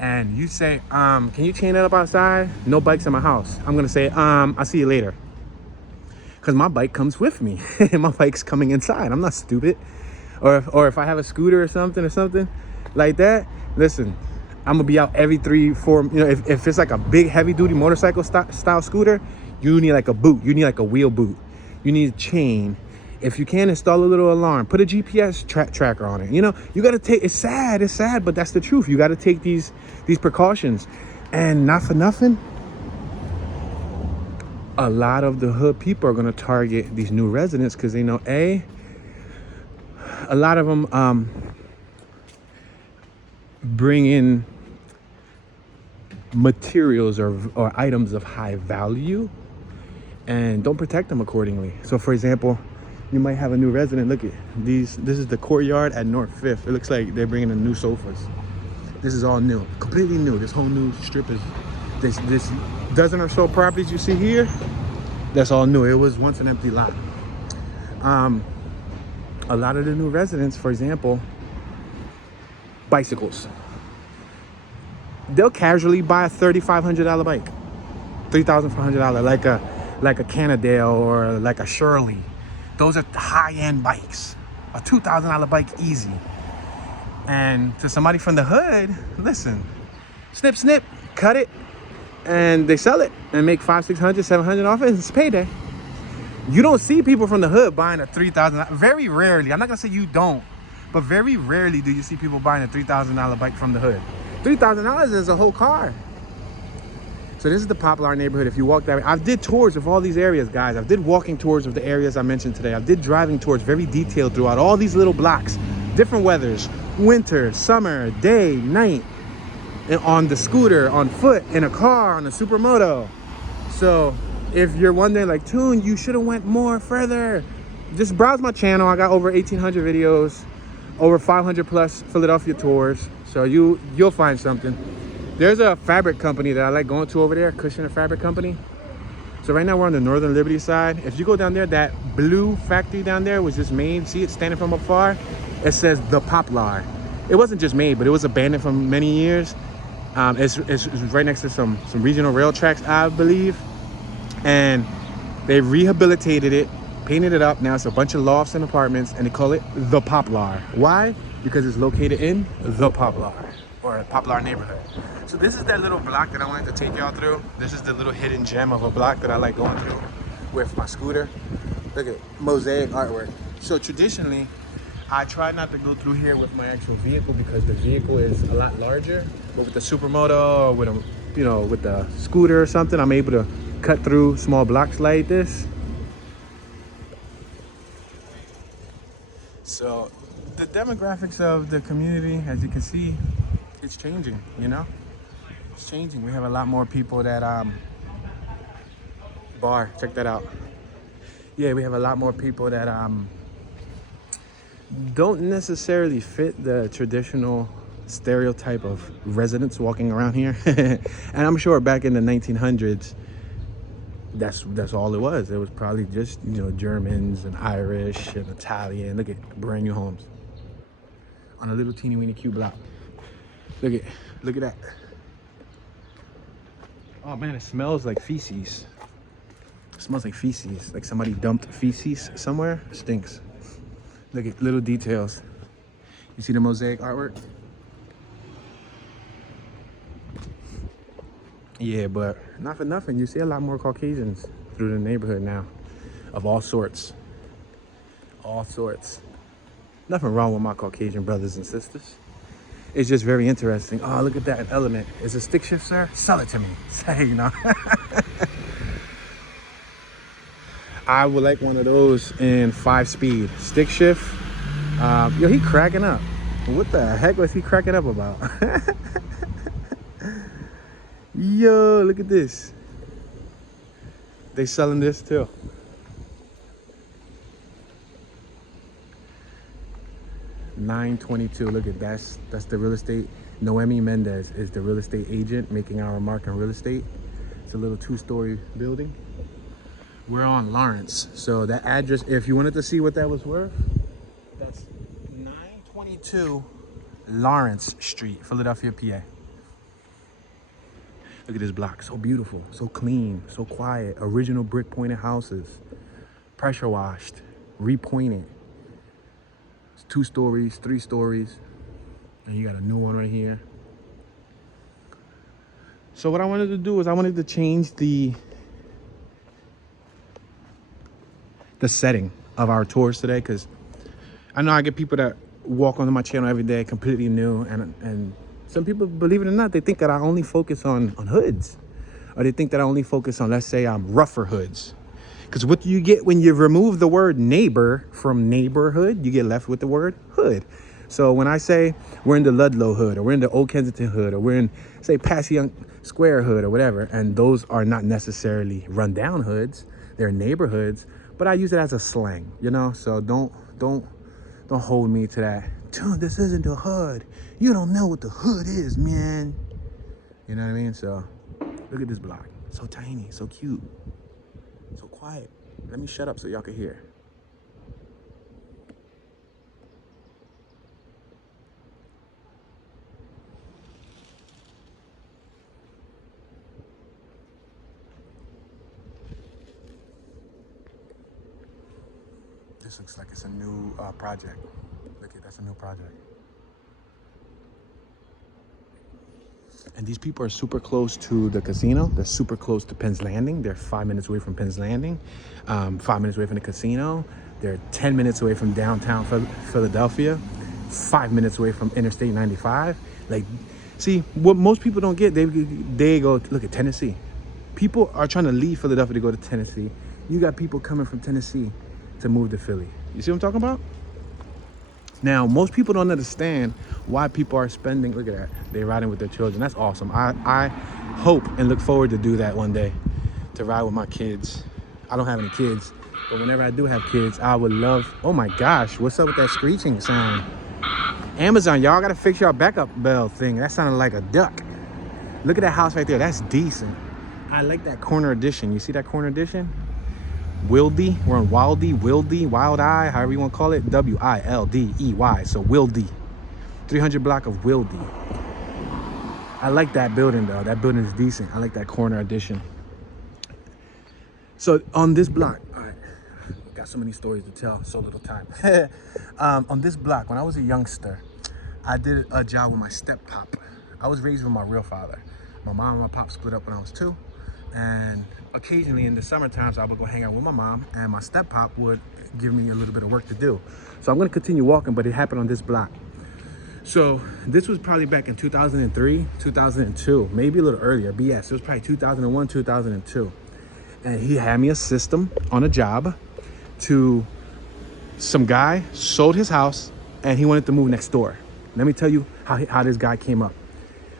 and you say, can you chain it up outside? No bikes in my house. I'm gonna say, I'll see you later. Because my bike comes with me. My bike's coming inside. I'm not stupid. Or if I have a scooter or something like that, listen, I'm gonna be out every 3, 4, you know, if it's like a big heavy duty motorcycle style scooter, you need like a boot. You need like a wheel boot. You need a chain. If you can, install a little alarm, put a GPS tracker on it. You know, you gotta take, it's sad, but that's the truth. You gotta take these precautions. And not for nothing, a lot of the hood people are gonna target these new residents because they know, a lot of them bring in materials or items of high value and don't protect them accordingly. So for example, you might have a new resident. Look at these. This is the courtyard at North 5th. It looks like they're bringing in new sofas. This is all new, completely new. This whole new strip is this dozen or so properties you see here. That's all new. It was once an empty lot. A lot of the new residents, for example, bicycles. They'll casually buy a $3,500 bike, $3,500, like a Cannondale or like a Shirley. Those are high-end bikes. A $2,000 bike easy. And to somebody from the hood, listen, snip, cut it, and they sell it and make $500, $600, $700 off it. It's payday. You don't see people from the hood buying a $3,000. Very rarely. I'm not gonna say you don't, but very rarely do you see people buying a $3,000 bike from the hood. $3,000 is a whole car. So this is the Poplar neighborhood. If you walk that way, I did tours of all these areas, guys. I did walking tours of the areas I mentioned today. I did driving tours, very detailed throughout all these little blocks, different weathers, winter, summer, day, night, and on the scooter, on foot, in a car, on a supermoto. So if you're wondering, like, Toon, you should have went more further, just browse my channel. I got over 1,800 videos, over 500 plus Philadelphia tours. So you'll find something. There's a fabric company that I like going to over there, Cushioner Fabric Company. So right now we're on the northern Liberty side. If you go down there, that blue factory down there was just made. See it standing from afar? It says the Poplar. It wasn't just made, but it was abandoned for many years. It's right next to some regional rail tracks, I believe. And they rehabilitated it, painted it up. Now it's a bunch of lofts and apartments, and they call it the Poplar. Why? Because it's located in the Poplar, or Poplar neighborhood. So this is that little block that I wanted to take y'all through. This is the little hidden gem of a block that I like going through with my scooter. Look at mosaic artwork. So traditionally, I try not to go through here with my actual vehicle because the vehicle is a lot larger. But with the supermoto or with a, you know, with the scooter or something, I'm able to cut through small blocks like this. So the demographics of the community, as you can see, it's changing, you know? It's changing. We have a lot more people that bar, check that out. Yeah, we have a lot more people that don't necessarily fit the traditional stereotype of residents walking around here. And I'm sure back in the 1900s, that's all it was. It was probably just, you know, Germans and Irish and Italian. Look at brand new homes on a little teeny weeny cute block. Look at that. Oh man, it smells like feces. It smells like feces, like somebody dumped feces somewhere. It stinks. Look at little details. You see the mosaic artwork? Yeah, but not for nothing. You see a lot more Caucasians through the neighborhood now, of all sorts. All sorts. Nothing wrong with my Caucasian brothers and sisters. It's just very interesting. Oh, look at that element. Is it stick shift, sir? Sell it to me. Say, you know. I would like one of those in 5-speed. Stick shift. Yo, he cracking up. What the heck was he cracking up about? Yo, look at this. They selling this too. $922. Look at that's the real estate. Noemi Mendez is the real estate agent making our mark in real estate. It's a little 2-story building. We're on Lawrence. So that address, if you wanted to see what that was worth, that's 922 Lawrence Street, Philadelphia, PA. Look at this block, so beautiful, so clean, so quiet. Original brick pointed houses, pressure washed, repointed. It's 2 stories, 3 stories, and you got a new one right here. So what I wanted to do is I wanted to change the setting of our tours today, because I know I get people that walk onto my channel every day completely new, and some people, believe it or not, they think that I only focus on hoods, or they think that I only focus on, let's say, rougher hoods. Because what do you get when you remove the word neighbor from neighborhood? You get left with the word hood. So when I say we're in the Ludlow hood, or we're in the Olde Kensington hood, or we're in, say, South Square hood, or whatever, and those are not necessarily rundown hoods, they're neighborhoods, but I use it as a slang, you know. So don't hold me to that. Dude, this isn't the hood. You don't know what the hood is, man. You know what I mean? So look at this block. So tiny, so cute, so quiet. Let me shut up so y'all can hear. This looks like it's a new project. Look at, that's a new project. And these people are super close to the casino. They're super close to Penn's Landing. They're 5 minutes away from Penn's Landing, 5 minutes away from the casino. They're 10 minutes away from downtown Philadelphia, 5 minutes away from Interstate 95. Like, see, what most people don't get, they go, look at Tennessee. People are trying to leave Philadelphia to go to Tennessee. You got people coming from Tennessee to move to Philly. You see what I'm talking about? Now, most people don't understand why people are spending, look at that, they're riding with their children. That's awesome. I hope and look forward to do that one day, to ride with my kids. I don't have any kids, but whenever I do have kids, I would love, oh my gosh, what's up with that screeching sound? Amazon, y'all gotta fix your backup bell thing. That sounded like a duck. Look at that house right there, that's decent. I like that corner addition. You see that corner addition? Wildy. We're on Wildy, Wild Eye, however you want to call it. Wildey. So Wildy. 300 block of Wildy. I like that building though. That building is decent. I like that corner addition. So on this block, all right, got so many stories to tell, so little time. On this block, when I was a youngster, I did a job with my step-pop. I was raised with my real father. My mom and my pop split up when I was 2. And occasionally in the summer times, I would go hang out with my mom, and my step-pop would give me a little bit of work to do. So I'm gonna continue walking, but it happened on this block. So this was probably back in 2003, 2002, maybe a little earlier, but yes, it was probably 2001, 2002. And he had me a system on a job to some guy sold his house and he wanted to move next door. Let me tell you how this guy came up.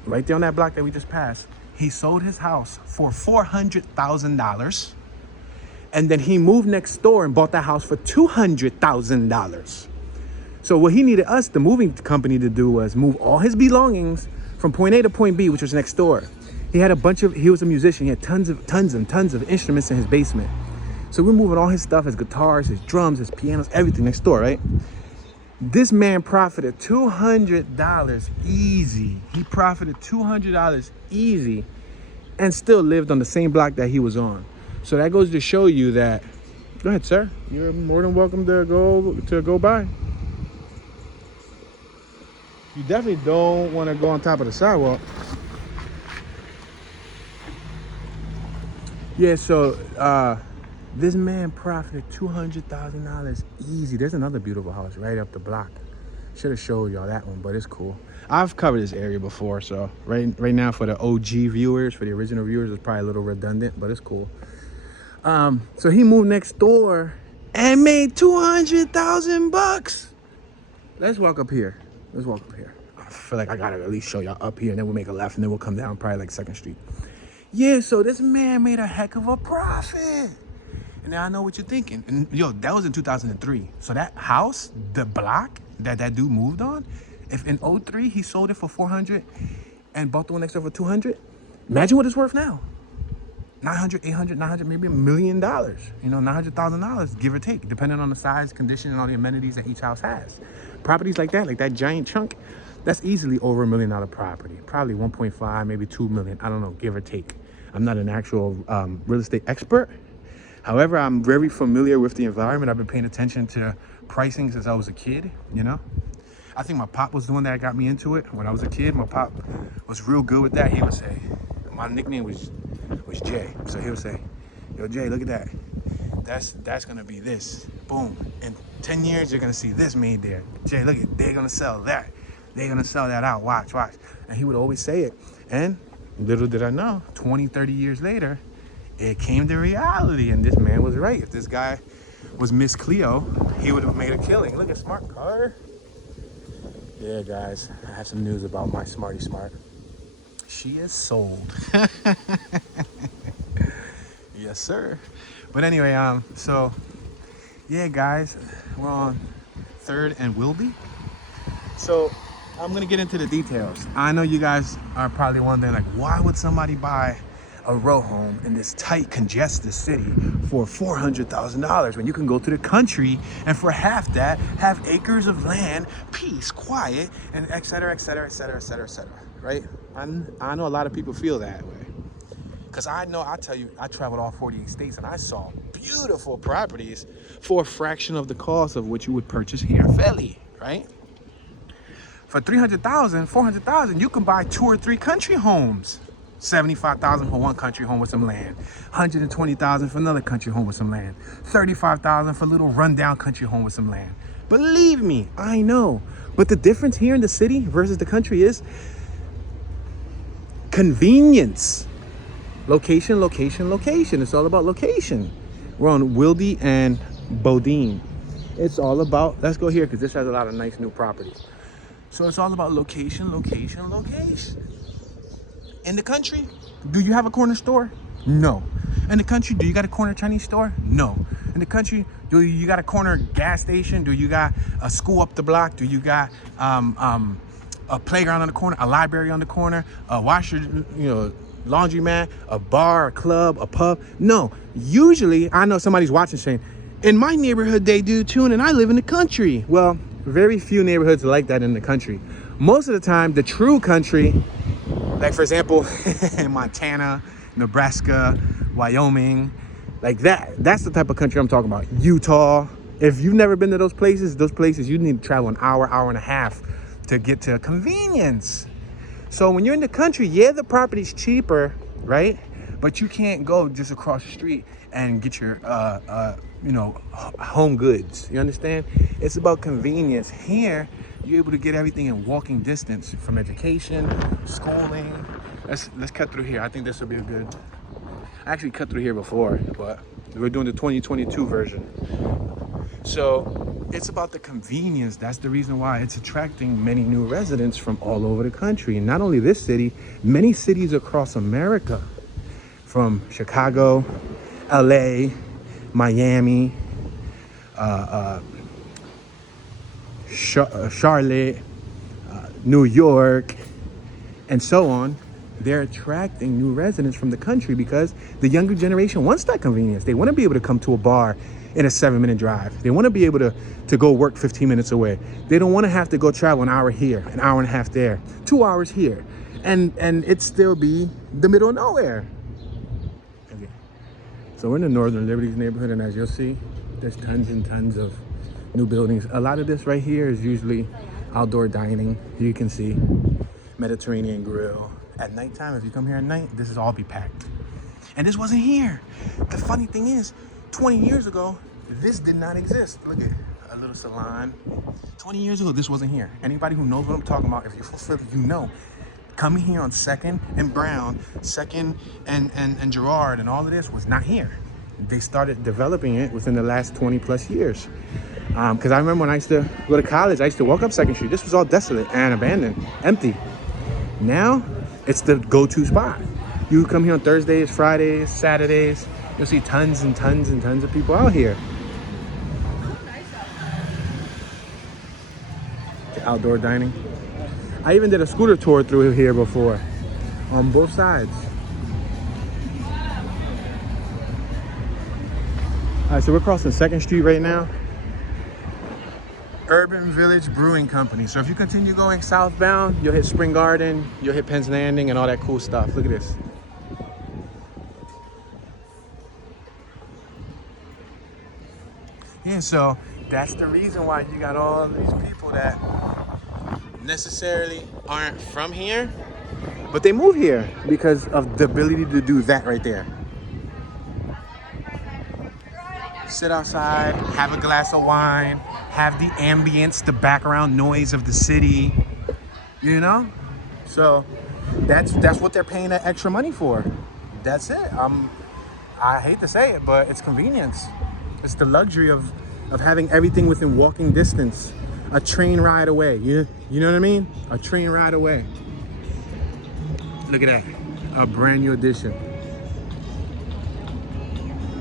Right there on that block that we just passed, he sold his house for $400,000. And then he moved next door and bought that house for $200,000. So what he needed us, the moving company, to do was move all his belongings from point A to point B, which was next door. He had he was a musician. He had tons of instruments in his basement. So we're moving all his stuff, his guitars, his drums, his pianos, everything next door, right? This man profited $200 easy. He profited $200 easy and still lived on the same block that he was on. So that goes to show you that, go ahead, sir. You're more than welcome to go by. You definitely don't want to go on top of the sidewalk. Yeah, so this man profited $200,000 easy. There's another beautiful house right up the block. Should have showed y'all that one, but it's cool. I've covered this area before, so right now for the OG viewers, for the original viewers, it's probably a little redundant, but it's cool. So he moved next door and made $200,000. Let's walk up here. I feel like I gotta at least show y'all up here, and then we'll make a left, and then we'll come down probably like 2nd Street. Yeah, so this man made a heck of a profit. And now I know what you're thinking. And yo, that was in 2003. So that house, the block that dude moved on, if in 03 he sold it for 400 and bought the one next door for 200, imagine what it's worth now. 900, 800, 900, maybe $1 million. You know, $900,000, give or take, depending on the size, condition, and all the amenities that each house has. Properties like that giant chunk, that's easily over $1 million property. Probably 1.5, maybe 2 million. I don't know, give or take. I'm not an actual real estate expert. However, I'm very familiar with the environment. I've been paying attention to pricing since I was a kid, you know? I think my pop was the one that got me into it. When I was a kid, my pop was real good with that. He would say, my nickname was Jay. So he would say, yo, Jay, look at that. That's gonna be this. Boom. In 10 years, you're gonna see this made there. Jay, look at, they're gonna sell that. They're gonna sell that out, watch. And he would always say it. And little did I know, 20, 30 years later, it came to reality, and this man was right. If this guy was Miss Cleo, he would have made a killing. Look at smart car. Yeah, guys, I have some news about my Smarty Smart. She is sold. Yes, sir. But anyway, so yeah, guys, we're on 3rd and Wilby. So I'm gonna get into the details. I know you guys are probably wondering, like, why would somebody buy a row home in this tight, congested city for $400,000 when you can go to the country and for half that have acres of land, peace, quiet, and et cetera, et cetera, et cetera, et cetera, et cetera, right? I know a lot of people feel that way. Because I tell you, I traveled all 48 states and I saw beautiful properties for a fraction of the cost of what you would purchase here in Philly, right? For $300,000, $400,000, you can buy 2 or 3 country homes. $75,000 for one country home with some land, $120,000 for another country home with some land, $35,000 for a little rundown country home with some land. Believe me, I know. But the difference here in the city versus the country is convenience. Location. It's all about location. We're on Wildy and Bodine. It's all about, let's go here because this has a lot of nice new properties. So it's all about location. In the country, do you have a corner store? No. In the country, do you got a corner Chinese store? No. In the country, do you got a corner gas station? Do you got a school up the block? Do you got a playground on the corner, a library on the corner, a washer, laundromat, a bar, a club, a pub. No, usually I know somebody's watching saying, in my neighborhood they do Toon, and I live in the country. Well, very few neighborhoods like that in the country. Most of the time, the true country, like for example, in Montana, Nebraska, Wyoming, like that's the type of country I'm talking about. Utah. If you've never been to those places you need to travel an hour, hour and a half to get to convenience. So when you're in the country, yeah, the property's cheaper, right? But you can't go just across the street and get your, home goods. You understand? It's about convenience. Here, you're able to get everything in walking distance, from education, schooling. Let's cut through here. I think this will be a good. I actually cut through here before, but we're doing the 2022 version. So it's about the convenience. That's the reason why it's attracting many new residents from all over the country. And not only this city, many cities across America, from Chicago, LA, Miami, Charlotte, New York, and so on. They're attracting new residents from the country because the younger generation wants that convenience. They want to be able to come to a bar in a 7-minute drive. They want to be able to go work 15 minutes away. They don't want to have to go travel an hour here, an hour and a half there, 2 hours here, and it still be the middle of nowhere. Okay. So we're in the Northern Liberties neighborhood, and as you'll see, there's tons and tons of new buildings. A lot of this right here is usually outdoor dining. You can see Mediterranean grill. At nighttime, if you come here at night, this is all be packed. And this wasn't here. The funny thing is, 20 years ago, this did not exist. Look at a little salon. 20 years ago, this wasn't here. Anybody who knows what I'm talking about, if you're from Philly, you know. Coming here on 2nd and Brown, 2nd and Girard, and all of this was not here. They started developing it within the last 20 plus years. Because I remember when I used to go to college, I used to walk up 2nd Street. This was all desolate and abandoned, empty. Now, it's the go-to spot. You come here on Thursdays, Fridays, Saturdays, you'll see tons and tons and tons of people out here. The outdoor dining. I even did a scooter tour through here before, on both sides. All right, so we're crossing 2nd Street right now. Urban Village Brewing Company. So if you continue going southbound, you'll hit Spring Garden, you'll hit Penn's Landing, and all that cool stuff. Look at this. Yeah, so that's the reason why you got all these people that necessarily aren't from here, but they move here because of the ability to do that right there. Sit outside, have a glass of wine, have the ambience, the background noise of the city, you know? So that's what they're paying that extra money for. That's it. I hate to say it, but it's convenience. It's the luxury of having everything within walking distance. A train ride away. You know what I mean? A train ride away. Look at that. A brand new addition.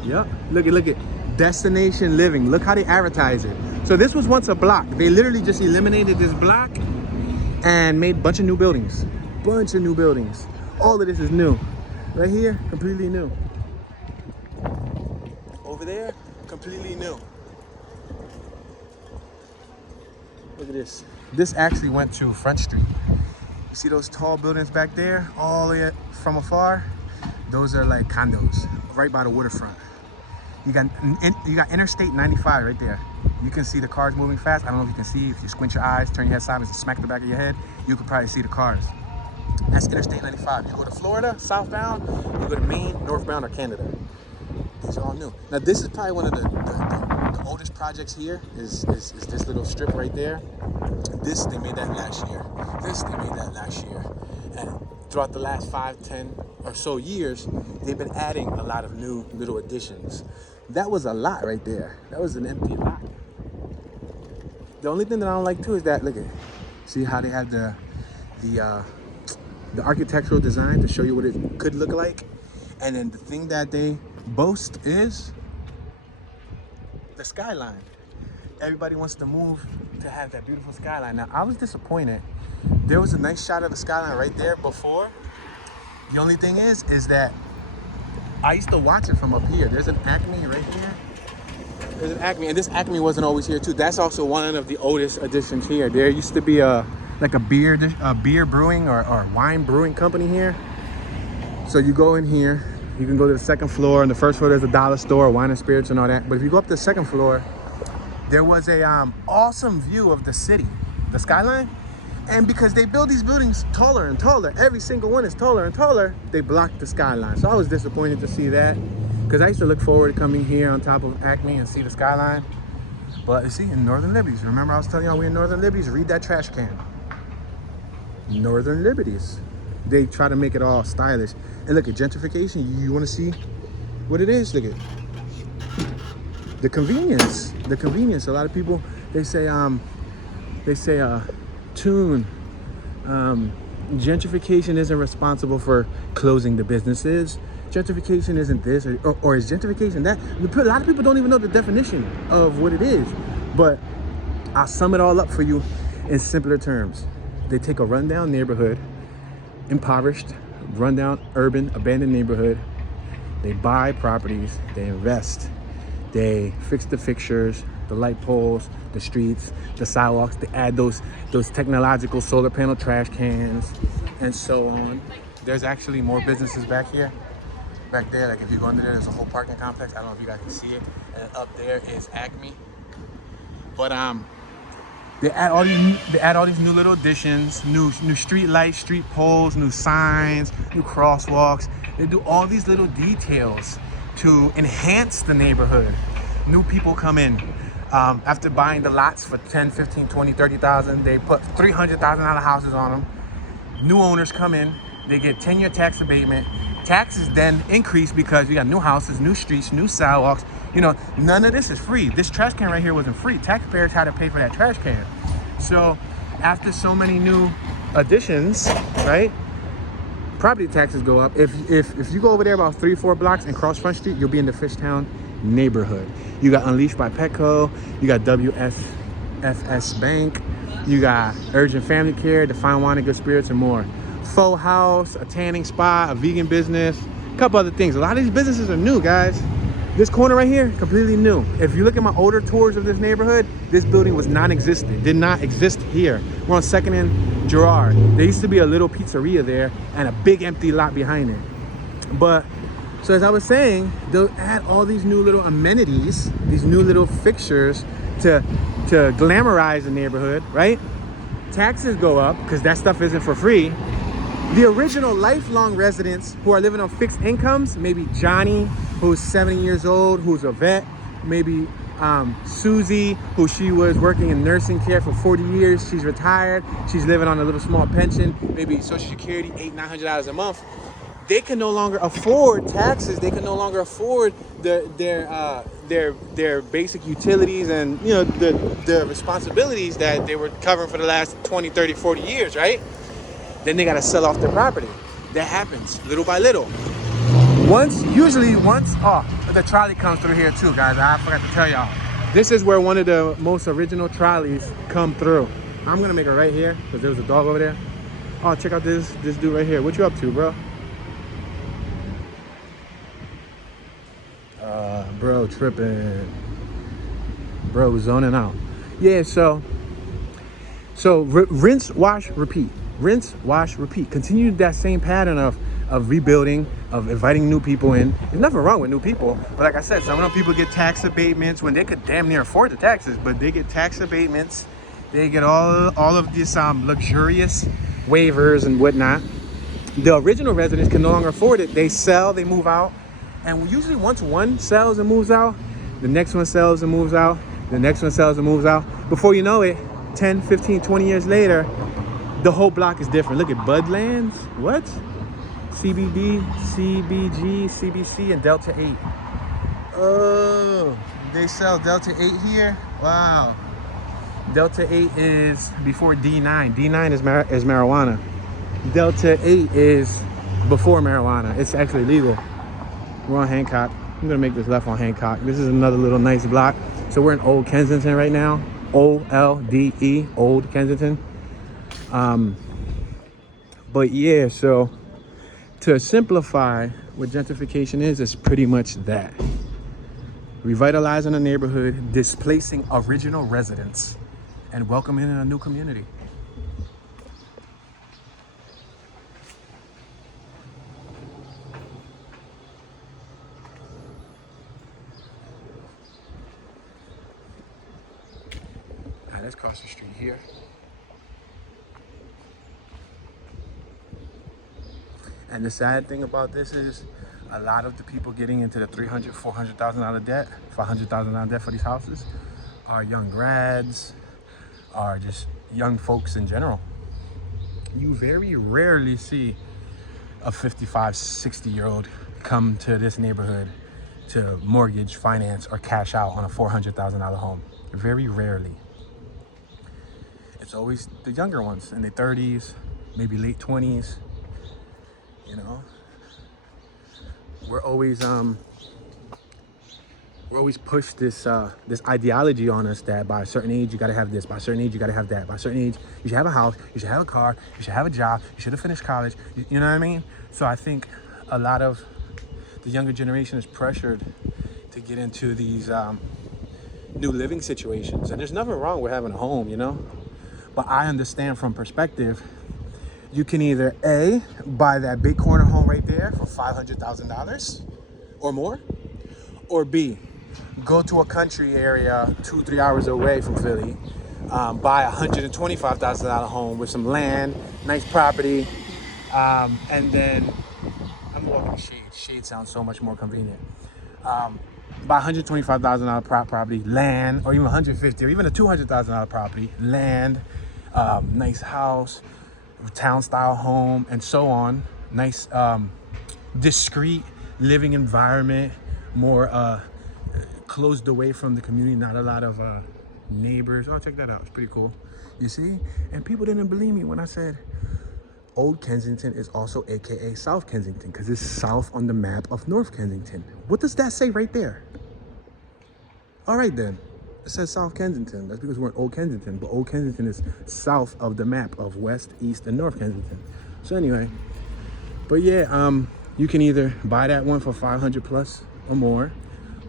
Yep. Look at destination living. Look how they advertise it. So this was once a block. They literally just eliminated this block and made a bunch of new buildings. Bunch of new buildings. All of this is new. Right here, completely new. Over there, completely new. Look at this. This actually went to Front Street. You see those tall buildings back there, all the way from afar? Those are like condos, right by the waterfront. You got Interstate 95 right there. You can see the cars moving fast. I don't know if you can see. If you squint your eyes, turn your head sideways and smack the back of your head, you could probably see the cars. That's Interstate 95. You go to Florida, southbound, you go to Maine, northbound, or Canada. These are all new. Now this is probably one of the oldest projects here is this little strip right there. This, they made that last year. This, they made that last year. And throughout the last 5, 10 or so years, they've been adding a lot of new little additions. That was a lot right there. That was an empty lot. The only thing that I don't like too is that, look at, see how they have the architectural design to show you what it could look like. And then the thing that they boast is the skyline. Everybody wants to move to have that beautiful skyline. Now, I was disappointed. There was a nice shot of the skyline right there before, The only thing is that I used to watch it from up here. There's an Acme right here. There's an Acme, and this Acme wasn't always here too. That's also one of the oldest additions here. There used to be a beer brewing or wine brewing company here. So you go in here, you can go to the second floor. On the first floor, there's a dollar store, wine and spirits and all that. But if you go up to the second floor, there was a awesome view of the city, the skyline. And because they build these buildings taller and taller, every single one is taller and taller, they blocked the skyline. So I was disappointed to see that, because I used to look forward to coming here on top of Acme and see the skyline. But you see, in Northern Liberties, remember I was telling y'all we in Northern Liberties? Read that trash can. Northern Liberties. They try to make it all stylish. And look at gentrification. You want to see what it is? Look at the convenience. The convenience. A lot of people, they say Toon, gentrification isn't responsible for closing the businesses. Gentrification isn't this, or is gentrification that? A lot of people don't even know the definition of what it is. But I'll sum it all up for you in simpler terms. They take a rundown neighborhood, impoverished, rundown, urban, abandoned neighborhood. They buy properties, they invest, they fix the fixtures, the light poles, the streets, the sidewalks. They add those technological solar panel trash cans and so on. There's actually more businesses back here. Back there, like if you go under there's a whole parking complex. I don't know if you guys can see it. And up there is Acme. But they add all these new little additions, new street lights, street poles, new signs, new crosswalks. They do all these little details to enhance the neighborhood. New people come in. After buying the lots for 10, 15, 20, 30,000, they put $300,000 houses on them. New owners come in, they get 10-year tax abatement. Taxes then increase because you got new houses, new streets, new sidewalks. You know, none of this is free. This trash can right here wasn't free. Taxpayers had to pay for that trash can. So after so many new additions, right, property taxes go up. If you go over there about 3-4 blocks and cross Front Street, you'll be in the Fishtown neighborhood. You got Unleashed by Petco, you got WFS Bank, you got Urgent Family Care, Define Wine and Good Spirits, and more. Faux House, a tanning spot, a vegan business, a couple other things. A lot of these businesses are new, guys. This corner right here, completely new. If you look at my older tours of this neighborhood, this building was non-existent, did not exist here. We're on 2nd and Girard. There used to be a little pizzeria there and a big empty lot behind it. But, so as I was saying, they'll add all these new little amenities, these new little fixtures to glamorize the neighborhood, right? Taxes go up because that stuff isn't for free. The original lifelong residents who are living on fixed incomes, maybe Johnny, who's 70 years old, who's a vet, maybe Susie, who she was working in nursing care for 40 years, she's retired, she's living on a little small pension, maybe Social Security, $800-900 a month. They can no longer afford taxes. They can no longer afford their basic utilities and, you know, the responsibilities that they were covering for the last 20, 30, 40 years, right? Then they got to sell off their property. That happens little by little. Usually once, the trolley comes through here too, guys. I forgot to tell y'all. This is where one of the most original trolleys come through. I'm gonna make it right here because there was a dog over there. Oh, check out this dude right here. What you up to, bro? Bro, tripping. Bro, zoning out. Yeah, so rinse, wash, repeat. Rinse, wash, repeat. Continue that same pattern of rebuilding, of inviting new people in. There's nothing wrong with new people, but like I said, some of them people get tax abatements when they could damn near afford the taxes, but they get tax abatements. They get all of these luxurious waivers and whatnot. The original residents can no longer afford it. They sell, they move out. And usually once one sells and moves out, the next one sells and moves out, the next one sells and moves out. Before you know it, 10, 15, 20 years later, the whole block is different. Look at Budlands. What? CBD, CBG, CBC, and Delta 8. Oh, they sell Delta 8 here? Wow. Delta 8 is before D9. D9 is marijuana. Delta 8 is before marijuana. It's actually legal. We're on Hancock. I'm gonna make this left on Hancock. This is another little nice block. So we're in Olde Kensington right now. OLDE, Olde Kensington. But yeah, so To simplify what gentrification is, it's pretty much that. Revitalizing a neighborhood, displacing original residents, and welcoming in a new community. All right, let's cross the street here. And the sad thing about this is a lot of the people getting into the $300,000, $400,000 debt, $500,000 debt for these houses are young grads, are just young folks in general. You very rarely see a 55, 60-year-old come to this neighborhood to mortgage, finance, or cash out on a $400,000 home. Very rarely. It's always the younger ones in their 30s, maybe late 20s. You know, we're always pushed this ideology on us that by a certain age you gotta have this, by a certain age you gotta have that, by a certain age you should have a house, you should have a car, you should have a job, you should have finished college. You know what I mean? So I think a lot of the younger generation is pressured to get into these new living situations, and there's nothing wrong with having a home, you know. But I understand from perspective. You can either A, buy that big corner home right there for $500,000 or more, or B, go to a country area 2-3 hours away from Philly, buy a $125,000 home with some land, nice property, and then I'm walking shade. Shade sounds so much more convenient. Buy $125,000 property, land, or even $150,000 or even a $200,000 property, land, nice house, town style home, and so on. Nice discreet living environment, more closed away from the community, not a lot of neighbors. Oh, check that out, it's pretty cool. You see? And people didn't believe me when I said Olde Kensington is also aka South Kensington, because it's south on the map of North Kensington. What does that say right there? All right then, it says South Kensington. That's because we're in Olde Kensington, but Olde Kensington is south of the map of West, East, and North Kensington. So anyway, but yeah, you can either buy that one for 500 plus or more,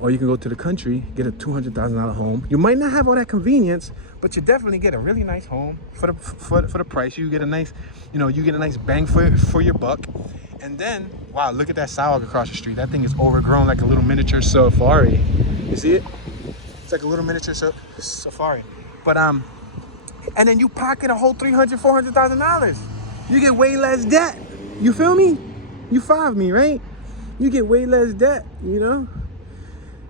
or you can go to the country, get a $200,000 home. You might not have all that convenience, but you definitely get a really nice home for the price. You get a nice, you get a nice bang for your buck. And then, wow, look at that sidewalk across the street. That thing is overgrown like a little miniature safari. You see it? It's like a little miniature safari. But and then you pocket a whole $300,000, $400,000. You get way less debt. You feel me? You five me, right? You get way less debt,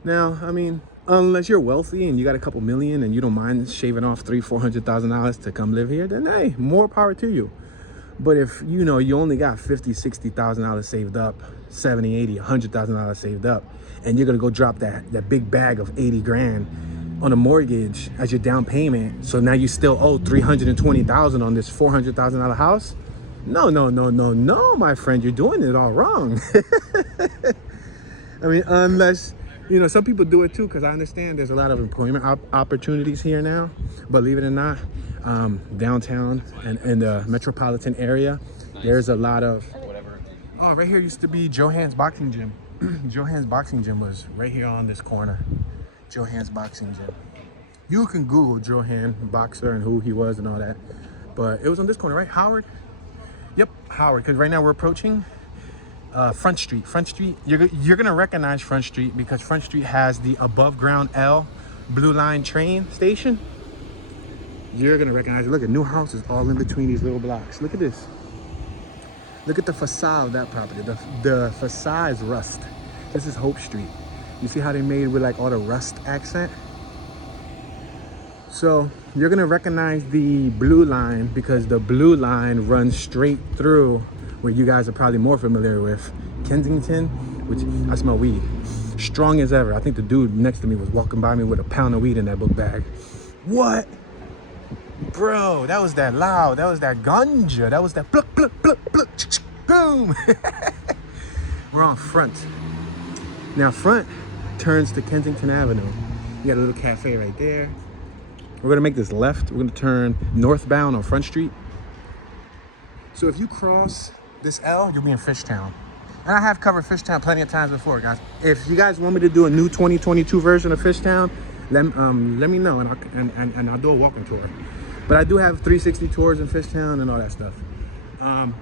Now, I mean, unless you're wealthy and you got a couple million and you don't mind shaving off $300,000-$400,000 to come live here, then hey, more power to you. But if you only got $50,000-$60,000 saved up, $70,000, $80,000, $100,000 saved up, and you're gonna go drop that big bag of 80 grand on a mortgage as your down payment, so now you still owe $320,000 on this $400,000 house? No, my friend, you're doing it all wrong. I mean, unless, some people do it too, because I understand there's a lot of employment opportunities here now. Believe it or not, downtown and in the metropolitan area, there's a lot of, oh, right here used to be Johan's boxing gym. Johan's boxing gym was right here on this corner. Johan's boxing gym. You can Google Johan boxer and who he was and all that, but it was on this corner, right? Howard? Yep, Howard, because right now we're approaching Front Street. Front Street, you're gonna recognize Front Street because Front Street has the above ground L Blue Line train station. You're gonna recognize it. Look at new houses all in between these little blocks. Look at this. Look at the facade of that property. The facade is rust. This is Hope Street. You see how they made with like all the rust accent? So you're gonna recognize the blue line because the blue line runs straight through where you guys are probably more familiar with, Kensington, which I smell weed. Strong as ever. I think the dude next to me was walking by me with a pound of weed in that book bag. What? Bro, that was that loud. That was that ganja. That was that pluck, pluck, pluck, pluck, boom. We're on Front. Now Front turns to Kensington Avenue. You got a little cafe right there. We're gonna make this left. We're gonna turn northbound on Front Street. So if you cross this L, you'll be in Fishtown. And I have covered Fishtown plenty of times before, guys. If you guys want me to do a new 2022 version of Fishtown, let me know, and I'll do a walking tour. But I do have 360 tours in Fishtown and all that stuff.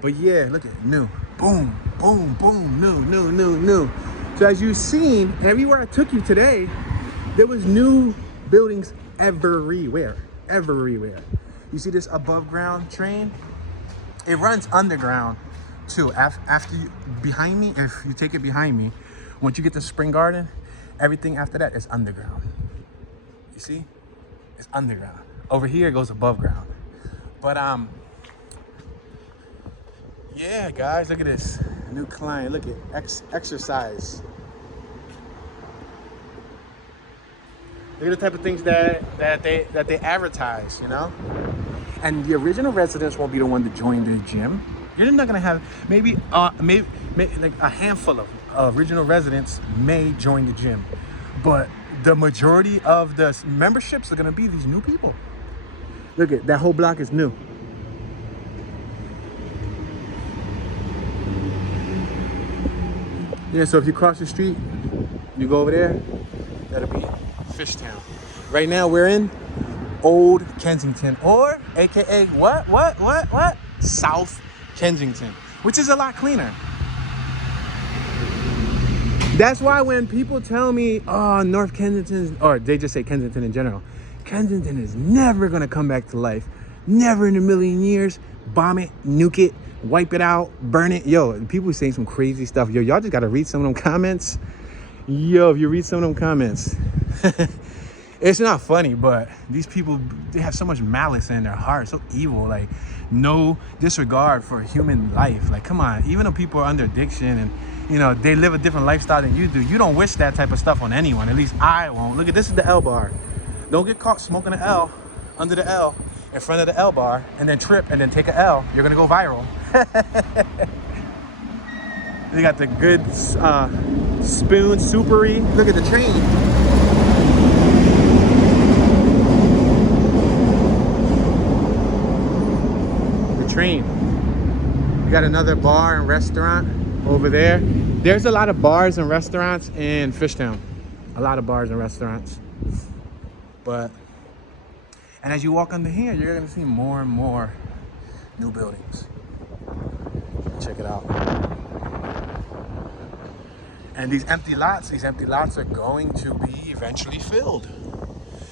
But yeah, look at new. Boom, boom, boom, new. So as you've seen, everywhere I took you today, there was new buildings everywhere. You see this above ground train? It runs underground too. After you, behind me, if you take it behind me, once you get to Spring Garden, everything after that is underground. You see? It's underground. Over here it goes above ground. But yeah, guys, look at this. New client. Look at exercise. Look at the type of things that they advertise, you know? And the original residents won't be the one to join the gym. You're not gonna have maybe like a handful of original residents may join the gym, but the majority of the memberships are gonna be these new people. Look at that whole block is new. Yeah, so if you cross the street, you go over there, that'll be Fishtown. Right now we're in Olde Kensington, or AKA what? South Kensington, which is a lot cleaner. That's why when people tell me, oh, North Kensington, or they just say Kensington in general, Kensington is never gonna come back to life. Never in a million years. Bomb it, nuke it, wipe it out, burn it. Yo, people saying some crazy stuff. Yo, y'all just gotta read some of them comments. Yo, if you read some of them comments, it's not funny, but these people, they have so much malice in their heart, so evil, like no disregard for human life. Like, come on, even though people are under addiction and, you know, they live a different lifestyle than you do, you don't wish that type of stuff on anyone. At least I won't. Look at this, is the L bar. Don't get caught smoking an L under the L in front of the L bar and then trip and then take an L. You're gonna go viral. They got the good spoon soupery. Look at the train. We got another bar and restaurant over there. There's a lot of bars and restaurants in Fishtown. A lot of bars and restaurants. And as you walk under here, you're gonna see more and more new buildings. Check it out. And these empty lots are going to be eventually filled.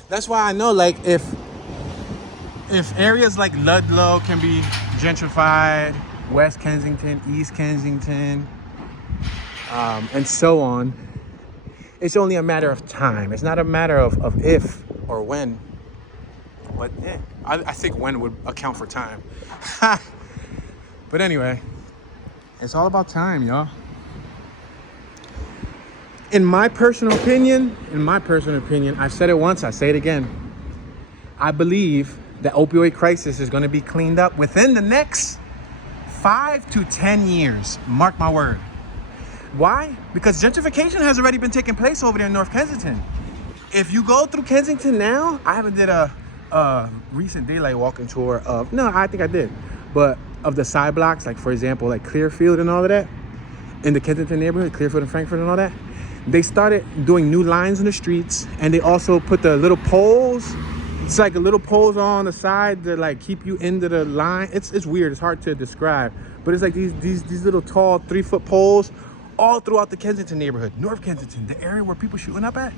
That's why I know, like, if areas like Ludlow can be gentrified, West Kensington, East Kensington, and so on, it's only a matter of time. It's not a matter of if or when, but yeah, I think when would account for time. But anyway, it's all about time, y'all. In my personal opinion, I've said it once, I say it again. I believe the opioid crisis is going to be cleaned up within the next 5 to 10 years. Mark my word. Why? Because gentrification has already been taking place over there in North Kensington. If you go through Kensington now, I haven't did a recent daylight walking tour of, no, I think I did, but of the side blocks, like for example, like Clearfield and all of that, in the Kensington neighborhood, Clearfield and Frankfurt and all that, they started doing new lines in the streets, and they also put the little poles. It's like a little poles on the side to like keep you into the line. It's weird. It's hard to describe, but it's like these little tall 3-foot poles all throughout the Kensington neighborhood, North Kensington, the area where people shooting up at.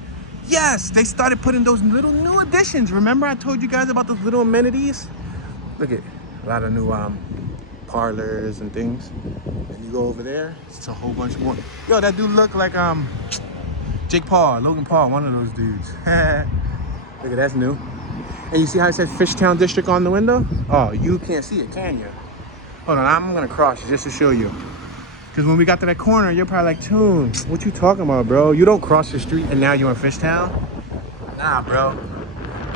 Yes, they started putting those little new additions. Remember I told you guys about those little amenities? Look at a lot of new parlors and things. And you go over there, it's a whole bunch more. Yo, that dude look like Logan Paul, one of those dudes. Look at that's new. And you see how it says Fishtown District on the window? Oh, you can't see it, can you? Hold on, I'm gonna cross it just to show you. Because when we got to that corner, you're probably like, Toon, what you talking about, bro? You don't cross the street and now you're in Fishtown? Nah, bro.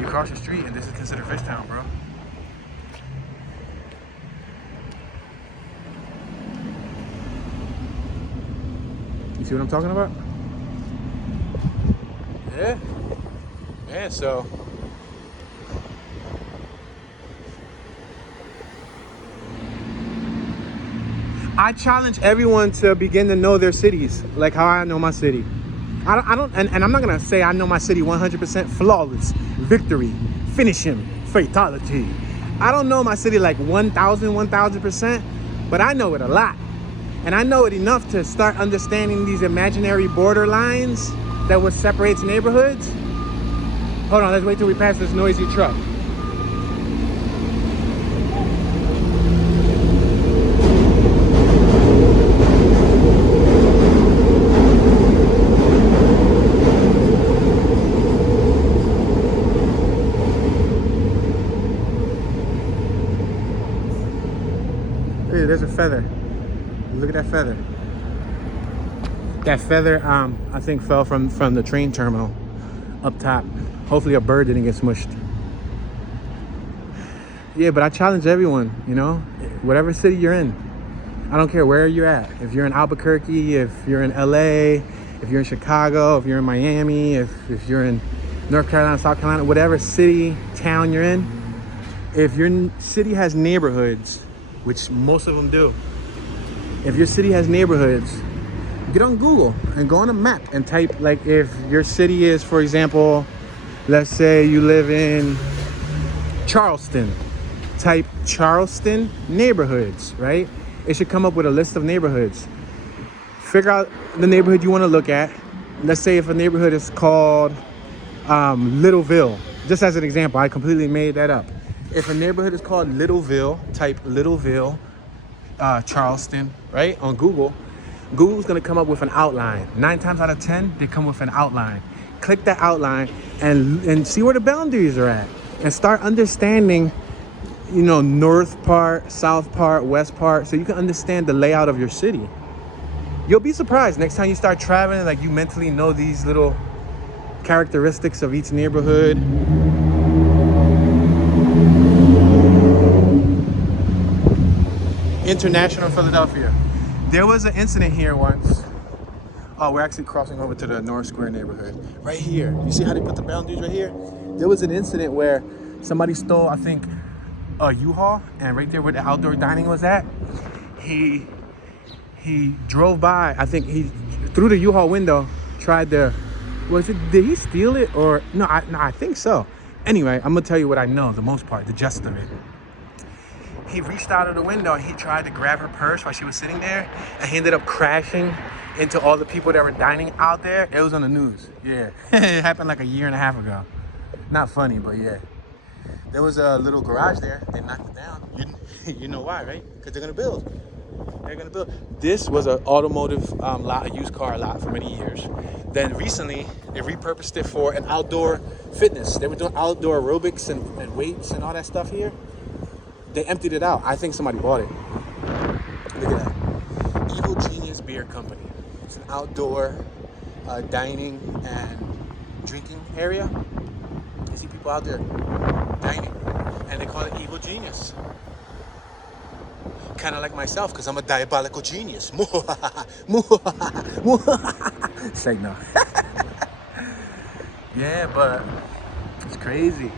You cross the street and this is considered Fishtown, bro. You see what I'm talking about? Yeah. Yeah, so. I challenge everyone to begin to know their cities, like how I know my city. I don't, and I'm not gonna say I know my city 100% flawless, victory, finish him, fatality. I don't know my city like 1000%, but I know it a lot. And I know it enough to start understanding these imaginary border lines that what separates neighborhoods. Hold on, let's wait till we pass this noisy truck. Hey, there's a feather. Look at that feather. That feather, I think fell from the train terminal up top. Hopefully a bird didn't get smushed. Yeah, but I challenge everyone, you know, whatever city you're in. I don't care where you're at. If you're in Albuquerque, if you're in LA, if you're in Chicago, if you're in Miami, if you're in North Carolina, South Carolina, whatever city, town you're in, if your city has neighborhoods, which most of them do, if your city has neighborhoods, get on Google and go on a map and type, like, if your city is, for example, let's say you live in Charleston, type Charleston neighborhoods, right? It should come up with a list of neighborhoods. Figure out the neighborhood you want to look at. Let's say if a neighborhood is called Littleville, just as an example, I completely made that up. If a neighborhood is called Littleville, type Littleville, Charleston, right, on Google. Google's gonna come up with an outline. 9 times out of 10, they come with an outline. Click that outline and see where the boundaries are at, and start understanding, you know, north part, south part, west part, so you can understand the layout of your city. You'll be surprised next time you start traveling, like, you mentally know these little characteristics of each neighborhood. International Philadelphia. There was an incident here once. Oh, we're actually crossing over to the Norris Square neighborhood. Right here. You see how they put the boundaries right here? There was an incident where somebody stole, I think, a U-Haul, and right there where the outdoor dining was at, he drove by. I think he, through the U-Haul window, tried to, did he steal it? Or, no, I think so. Anyway, I'm gonna tell you what I know, the most part, the gist of it. He reached out of the window and he tried to grab her purse while she was sitting there, and he ended up crashing into all the people that were dining out there. It was on the news. Yeah, it happened like a year and a half ago. Not funny, but yeah. There was a little garage there. They knocked it down. You know why, right? Because they're gonna build. They're gonna build. This was an automotive lot, a used car lot for many years. Then recently, they repurposed it for an outdoor fitness. They were doing outdoor aerobics and weights and all that stuff here. They emptied it out. I think somebody bought it. Look at that. Evil Genius Beer Company. It's an outdoor dining and drinking area. You see people out there dining, and they call it Evil Genius. Kind of like myself, because I'm a diabolical genius. Say no. Yeah, but it's crazy.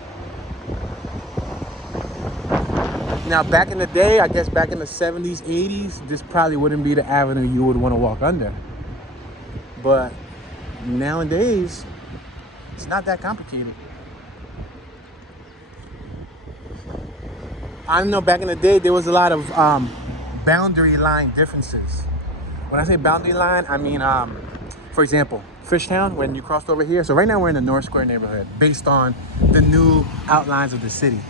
Now, back in the day, I guess back in the 70s, 80s, this probably wouldn't be the avenue you would want to walk under. But nowadays, it's not that complicated. I know back in the day, there was a lot of boundary line differences. When I say boundary line, I mean, for example, Fishtown, when you crossed over here. So right now we're in the Norris Square neighborhood based on the new outlines of the city.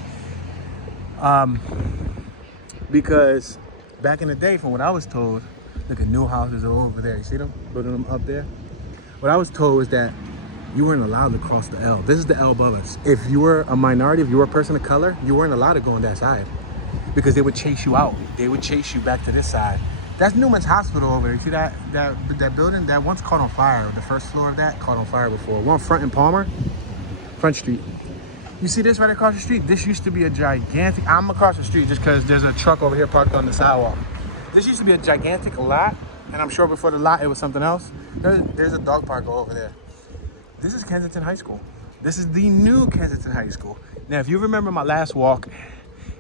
Because back in the day, from what I was told, look at new houses over there. You see them? Building them up there. What I was told was that you weren't allowed to cross the L. This is the L above us. If you were a minority, if you were a person of color, you weren't allowed to go on that side because they would chase you out. They would chase you back to this side. That's Newman's Hospital over there. You see that building? That once caught on fire. The first floor of that caught on fire before. One Front and Palmer, Front Street. You see this right across the street? This used to be a gigantic, I'm across the street just because there's a truck over here parked on the sidewalk. This used to be a gigantic lot, and I'm sure before the lot it was something else. There's a dog park over there. This is Kensington High School. This is the new Kensington High School. Now, if you remember my last walk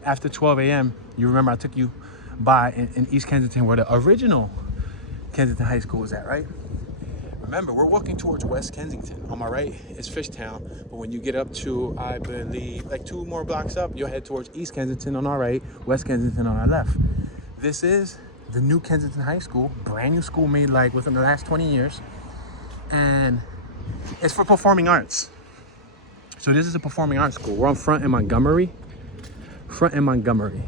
after 12 a.m., you remember I took you by in East Kensington, where the original Kensington High School was at, right? Remember, we're walking towards West Kensington. On my right is Fishtown, but when you get up to, I believe, like 2 more blocks up, you'll head towards East Kensington on our right, West Kensington on our left. This is the new Kensington High School, brand new school made like within the last 20 years. And it's for performing arts. So this is a performing arts school. We're on Front and Montgomery. Front and Montgomery.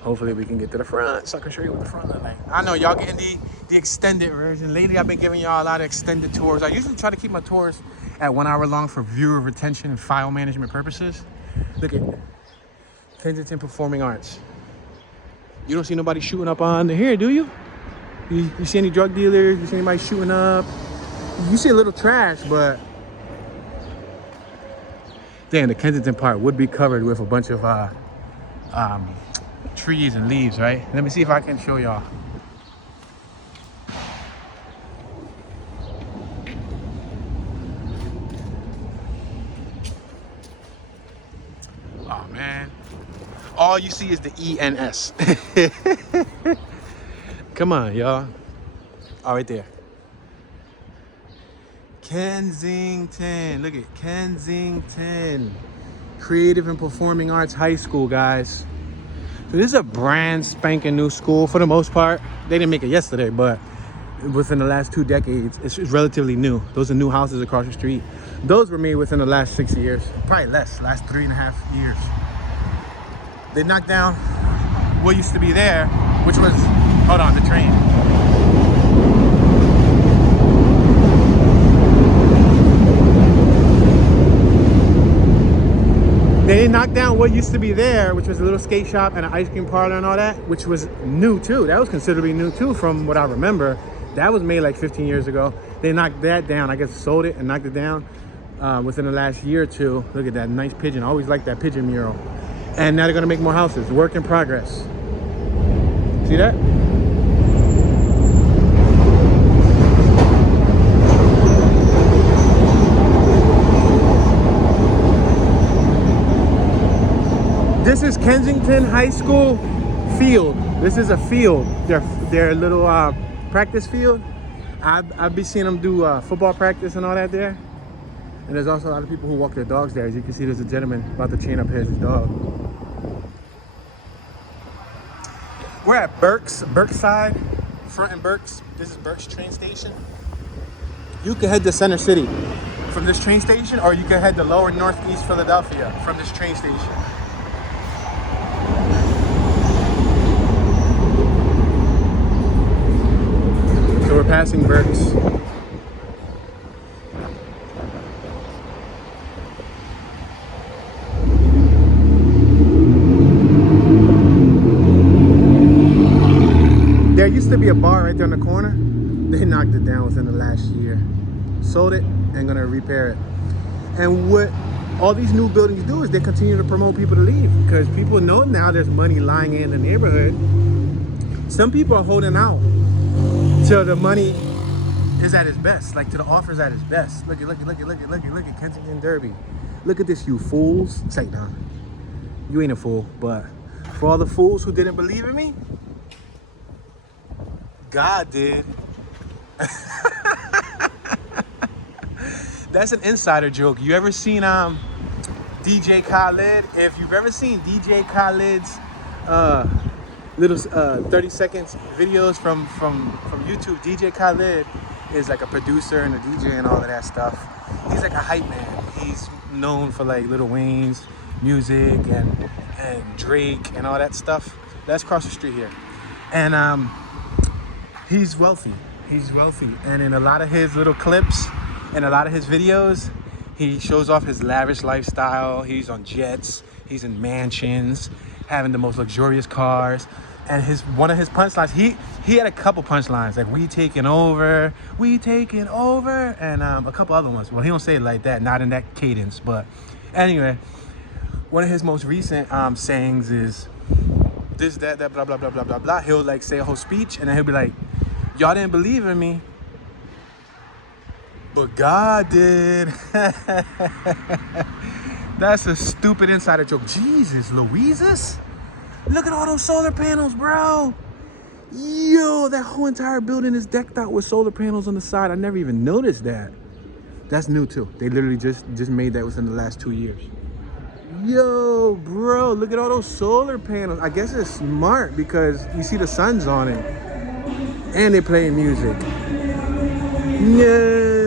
Hopefully we can get to the front so I can show you what the front looks like. I know y'all getting the extended version. Lately I've been giving y'all a lot of extended tours. I usually try to keep my tours at 1 hour long for viewer retention and file management purposes. Look at Kensington Performing Arts. You don't see nobody shooting up on here, do you? You see any drug dealers? You see anybody shooting up? You see a little trash, but damn, the Kensington part would be covered with a bunch of trees and leaves, right? Let me see if I can show y'all. Oh man, all you see is the ENS. Come on, y'all. Oh, right there. Kensington, look at Kensington. Creative and Performing Arts High School, guys. So this is a brand spanking new school for the most part. They didn't make it yesterday, but within the last 2 decades, it's relatively new. Those are new houses across the street. Those were made within the last 6 years, probably less, last 3.5 years. They knocked down what used to be there, which was, hold on, the train. They knocked down what used to be there, which was a little skate shop and an ice cream parlor and all that, which was new too. That was considerably new too from what I remember. That was made like 15 years ago. They knocked that down. I guess sold it and knocked it down within the last year or 2. Look at that nice pigeon. I always liked that pigeon mural. And now they're gonna make more houses. Work in progress. See that? This is Kensington High School field. This is a field. Their little practice field. I've been seeing them do football practice and all that there. And there's also a lot of people who walk their dogs there. As you can see, there's a gentleman about to chain up his dog. We're at Berkside, Front and Berks. This is Berks train station. You can head to Center City from this train station, or you can head to Lower Northeast Philadelphia from this train station. So we're passing Berks. There used to be a bar right there on the corner. They knocked it down within the last year. Sold it and gonna repair it. And what all these new buildings do is they continue to promote people to leave, because people know now there's money lying in the neighborhood. Some people are holding out till the money is at its best, like till the offer's at its best. Look at Kensington Derby. Look at this, you fools. Take down. You ain't a fool, but for all the fools who didn't believe in me, God did. That's an insider joke. You ever seen DJ Khaled? If you've ever seen DJ Khaled's little 30 seconds videos from YouTube, DJ Khaled is like a producer and a DJ and all of that stuff. He's like a hype man. He's known for like Lil Wayne's music and Drake and all that stuff. That's across the street here. And he's wealthy. He's wealthy. And in a lot of his little clips and a lot of his videos, he shows off his lavish lifestyle. He's on jets, he's in mansions, having the most luxurious cars. And one of his punchlines, he had a couple punchlines, like we taking over, and a couple other ones. Well, he don't say it like that, not in that cadence, but anyway, one of his most recent sayings is this, that, blah, blah, blah, blah, blah, blah. He'll like say a whole speech, and then he'll be like, y'all didn't believe in me, but God did. That's a stupid insider joke. Jesus, Louises? Look at all those solar panels, bro. Yo, that whole entire building is decked out with solar panels on the side. I never even noticed that. That's new too. They literally just made that within the last 2 years. Yo, bro, look at all those solar panels. I guess it's smart because you see the sun's on it. And they're playing music. Yeah.